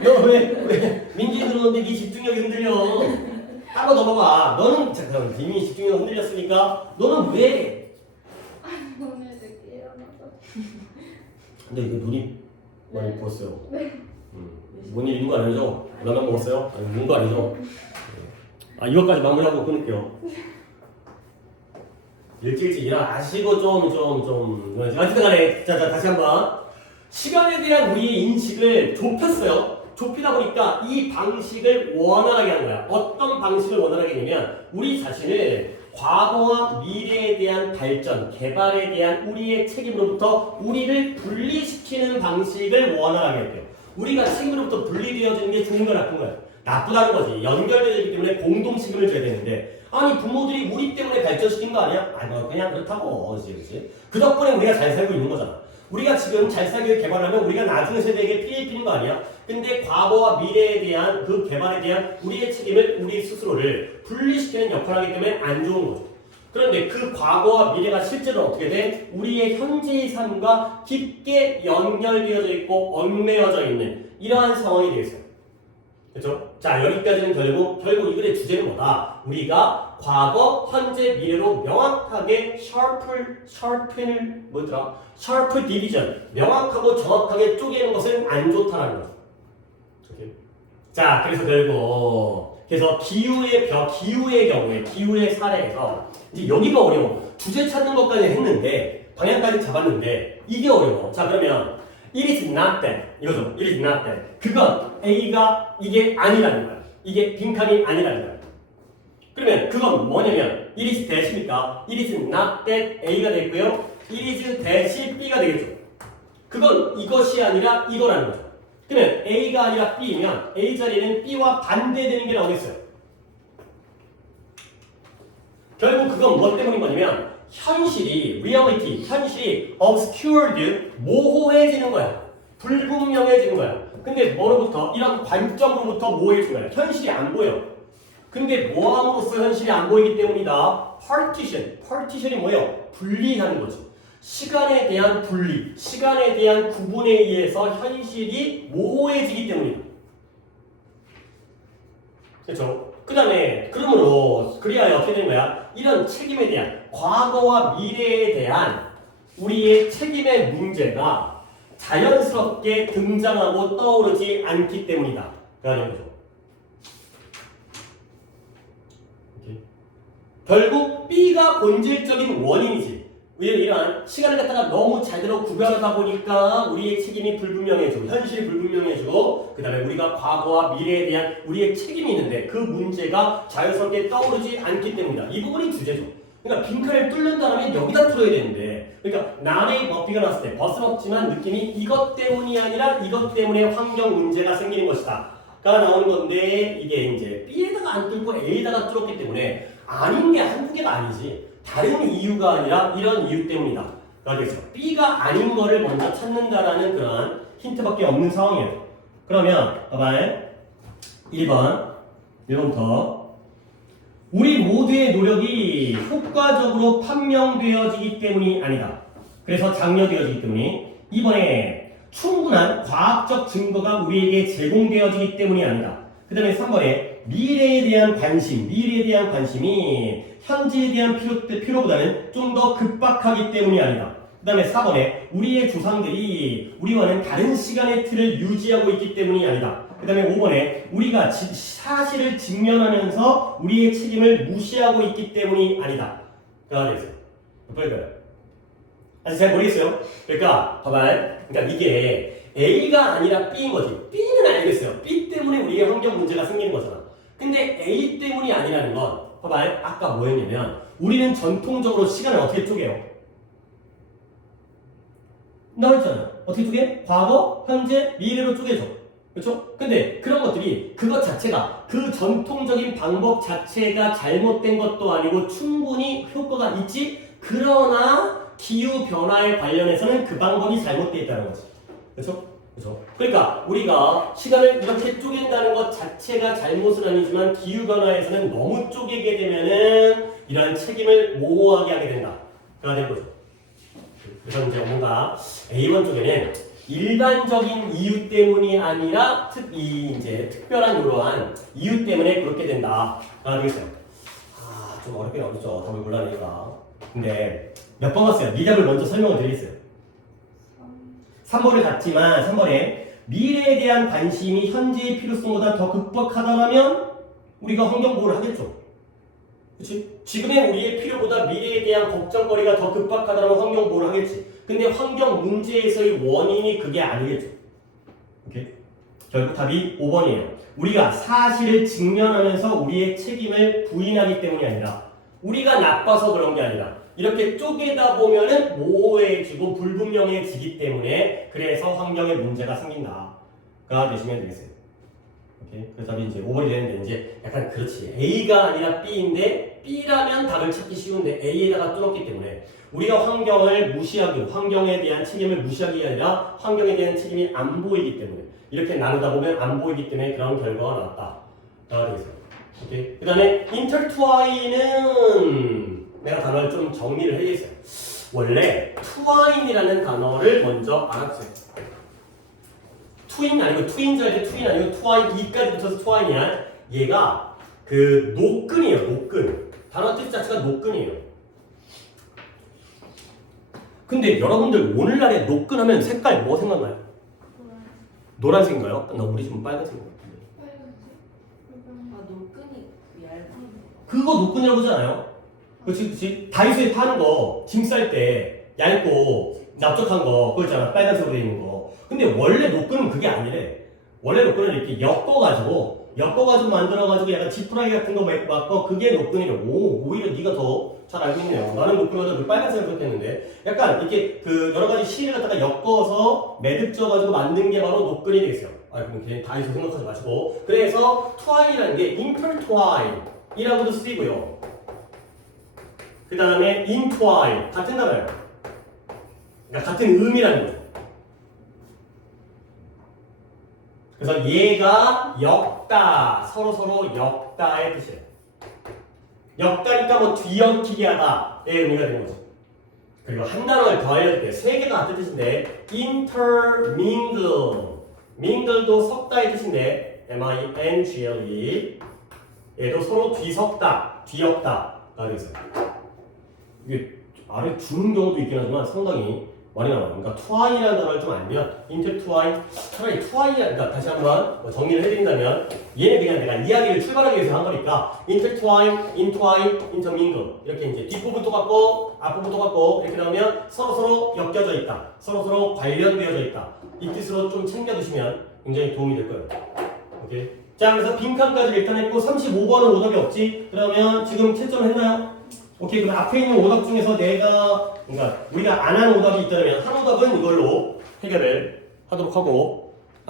너 왜 민지 들어오는데 네 집중력이 흔들려? 한 번 더 봐봐. 너는 잠깐 이미 집중력 흔들렸으니까 너는 왜? 오늘 늦게 일어나서. 근데 이거 눈이 많이 부었어요. 네. 뭔 일 있는 거 아니죠? 라면 먹었어요? 아니 먹은 거 아니죠? 아 이것까지 마무리하고 끊을게요. 일찍 일어나시고 좀 어쨌든 간에 자 다시 한번 시간에 대한 우리의 인식을 좁혔어요. 좁히다 보니까 이 방식을 원활하게 하는 거야. 어떤 방식을 원활하게 하냐면 우리 자신을 과거와 미래에 대한 발전, 개발에 대한 우리의 책임으로부터 우리를 분리시키는 방식을 원활하게 할게요. 우리가 책임으로부터 분리되어지는 게 좋은 거 나쁜 거야? 나쁘다는 거지. 연결되어 있기 때문에 공동 책임을 져야 되는데 아니 부모들이 우리 때문에 발전시킨 거 아니야? 아니 뭐 그냥 그렇다고 그렇지? 그 덕분에 우리가 잘 살고 있는 거잖아. 우리가 지금 잘 살기를 개발하면 우리가 나중에 세대에게 피해 입히는 거 아니야? 근데 과거와 미래에 대한 그 개발에 대한 우리의 책임을 우리 스스로를 분리시키는 역할을 하기 때문에 안 좋은 거죠. 그런데 그 과거와 미래가 실제로 어떻게 돼? 우리의 현재의 삶과 깊게 연결되어져 있고 얽매여져 있는 이러한 상황이 되겠어요. 그렇죠? 자 여기까지는 결국 이 글의 주제는 뭐다? 우리가 과거, 현재, 미래로 명확하게 sharp division, 명확하고 정확하게 쪼개는 것은 안 좋다라는 거죠. 오케이? 자 그래서 기후의 경우에 기후의 사례에서 이제 여기가 어려워. 주제 찾는 것까지 했는데 방향까지 잡았는데 이게 어려워. 자 그러면 it is not that 이거죠. it is not that 그건 A가 이게 아니라는 거야. 이게 빈칸이 아니라는 거야. 그러면 그건 뭐냐면 it is that이니까 it is not that A가 됐고요. it is that이 B가 되겠죠. 그건 이것이 아니라 이거라는 거죠. 그러면 A가 아니라 B이면 A 자리는 B와 반대되는 게 나오겠어요. 결국 그건 뭐 때문인 거냐면 현실이 obscured, 모호해지는 거야. 불분명해지는 거야. 근데 뭐로부터? 이런 관점으로부터 모호해지는 거야. 현실이 안 보여. 근데 뭐함으로써 현실이 안 보이기 때문이다. partition이 뭐예요? 분리하는 거지. 시간에 대한 분리, 시간에 대한 구분에 의해서 현실이 모호해지기 때문이다. 그렇죠? 그 다음에 그리하여 어떻게 되는 거야? 이런 책임에 대한 과거와 미래에 대한 우리의 책임의 문제가 자연스럽게 등장하고 떠오르지 않기 때문이다. 라는 거죠. 오케이. 결국 B가 본질적인 원인이지. 이러한 시간을 갖다가 너무 제대로 구별하다 보니까 우리의 책임이 불분명해지고 현실이 불분명해지고 그 다음에 우리가 과거와 미래에 대한 우리의 책임이 있는데 그 문제가 자연스럽게 떠오르지 않기 때문이다. 이 부분이 주제죠. 그러니까 빈칸을 뚫는 다음에 여기다 풀어야 되는데 그러니까 남의 버피가 났을 때 버스럽지만 느낌이 이것 때문이 아니라 이것 때문에 환경 문제가 생기는 것이다 가 나오는 건데 이게 이제 B에다가 안 뚫고 A에다가 뚫었기 때문에 아닌 게 한두 개가 아니지 다른 이유가 아니라 이런 이유 때문이다. 그래서 B가 아닌 거를 먼저 찾는다라는 그런 힌트밖에 없는 상황이에요. 그러면 봐봐요. 1번부터 우리 모두의 노력이 효과적으로 판명되어지기 때문이 아니다. 그래서 장려되어지기 때문에 2번에 충분한 과학적 증거가 우리에게 제공되어지기 때문이 아니다. 그 다음에 3번에 미래에 대한 관심이 현재에 대한 필요보다는 좀 더 급박하기 때문이 아니다. 그 다음에 4번에 우리의 조상들이 우리와는 다른 시간의 틀을 유지하고 있기 때문이 아니다. 그 다음에 5번에 우리가 사실을 직면하면서 우리의 책임을 무시하고 있기 때문이 아니다. 가 되겠어요. 몇 번일까요? 아직 잘 모르겠어요. 그러니까 봐봐요. 그러니까 이게 A가 아니라 B인 거지. B는 알겠어요. B 때문에 우리의 환경 문제가 생기는 거잖아. 근데 A 때문이 아니라는 건 봐봐요. 아까 뭐였냐면 우리는 전통적으로 시간을 어떻게 쪼개요? 나왔잖아요. 어떻게 쪼개? 과거, 현재, 미래로 쪼개죠. 그렇죠? 근데 그런 것들이 그것 자체가 그 전통적인 방법 자체가 잘못된 것도 아니고 충분히 효과가 있지. 그러나 기후 변화에 관련해서는 그 방법이 잘못되어 있다는 거지. 그렇죠? 그렇죠? 그러니까 우리가 시간을 이렇게 쪼갠다는 것 자체가 잘못은 아니지만 기후 변화에서는 너무 쪼개게 되면은 이러한 책임을 모호하게 하게 된다. 그가 된 거죠. 그래서 이제 뭔가 A번 쪽에는 일반적인 이유 때문이 아니라 이제 특별한 이러한 이유 때문에 그렇게 된다. 가 되겠어요. 좀 어렵게 나오죠. 답을 몰라내니까. 근데 몇 번 갔어요? 이 답을 먼저 설명을 드리겠어요. 3번을 갔지만 3번에 미래에 대한 관심이 현재의 필요성보다 더 급박하다면 우리가 환경보호를 하겠죠. 그렇지? 지금의 우리의 필요보다 미래에 대한 걱정거리가 더 급박하다면 환경보호를 하겠지. 근데 환경 문제에서의 원인이 그게 아니겠죠. 오케이? 결국 답이 5번이에요. 우리가 사실을 직면하면서 우리의 책임을 부인하기 때문이 아니라 우리가 나빠서 그런 게 아니라 이렇게 쪼개다 보면은 모호해지고 불분명해지기 때문에 그래서 환경에 문제가 생긴다가 되시면 되겠어요. 오케이? 그래서 답이 이제 5번이 되는데 이제 약간 그렇지. A가 아니라 B인데 B라면 답을 찾기 쉬운데 A에다가 뚫었기 때문에 우리가 환경을 무시하고 환경에 대한 책임을 무시하기 아니라 환경에 대한 책임이 안 보이기 때문에 이렇게 나누다 보면 안 보이기 때문에 그런 결과가 나왔다가 되겠어요. 오케이? 그 다음에 intertwine은 내가 단어를 좀 정리를 해야겠어요. 원래 twine이라는 단어를 먼저 알아주세요. twin 아니고 twin줄 때 twin 아니고 twine 이까지 붙여서 twine이야. 얘가 그 노끈이에요. 노끈. 단어 뜻 자체가 노끈이에요. 근데 여러분들 오늘날에 노끈하면 색깔 뭐 생각나요? 노란색인가요? 나 우리 집은 빨간색인 것 같은데. 노끈이 얇은 그거 노끈이라고 하잖아요. 그치. 다이소에 파는 거, 짐 쌀 때 얇고 납작한 거, 그거 있잖아. 빨간색으로 되어 있는 거. 근데 원래 노끈은 그게 아니래. 원래 노끈은 이렇게 엮어가지고 만들어가지고 약간 지푸라기 같은 거 맞고 그게 노끈이래. 오히려 네가 더 잘 알고 있네요. 나는 노끈하다 빨간색을 생각했는데 약간 이렇게 그 여러 가지 실을 갖다가 엮어서 매듭져가지고 만든 게 바로 노끈이 되겠어요. 그럼 걔 다 해서 생각하지 마시고. 그래서 twine이라는 게 intertwine이라고도 쓰이고요. 그 다음에 entwine 같은 단어예요. 그러니까 같은 의미라는 거죠. 그래서 얘가 엮다, 서로 엮다의 뜻이에요. 엮다니까 뭐 뒤엉키게 하다의 의미가 되는 거죠. 그리고 한 단어를 더 알려줄게요. 세 개가 같은 뜻인데 intermingle, mingle도 섞다의 뜻인데 mingle, 얘도 서로 뒤섞다, 뒤엮다가 되어있어요. 이게 아래 주는 경우도 있긴 하지만 상당히 많이 나와요. 그러니까 twine이라는 단어를 좀 알면 intertwine, 차라리 twine이, 그러니까 다시 한번 정리를 해드린다면 얘는 그냥 내가 이야기를 출발하기 위해서 한 거니까 intertwine, entwine, intermingle 이렇게 이제 뒷부분 똑같고 앞부분 똑같고 이렇게 나오면 서로 엮여져 있다, 서로 관련되어져 있다, 이 뜻으로 좀 챙겨두시면 굉장히 도움이 될 거예요. 오케이. 자, 그래서 빈칸까지 일단 했고 35번은 오답이 없지. 그러면 지금 채점 했나요? 오케이. 그럼 앞에 있는 오답 중에서 그러니까 우리가 안 한 오답이 있다면 한 오답은 이걸로 해결을 하도록 하고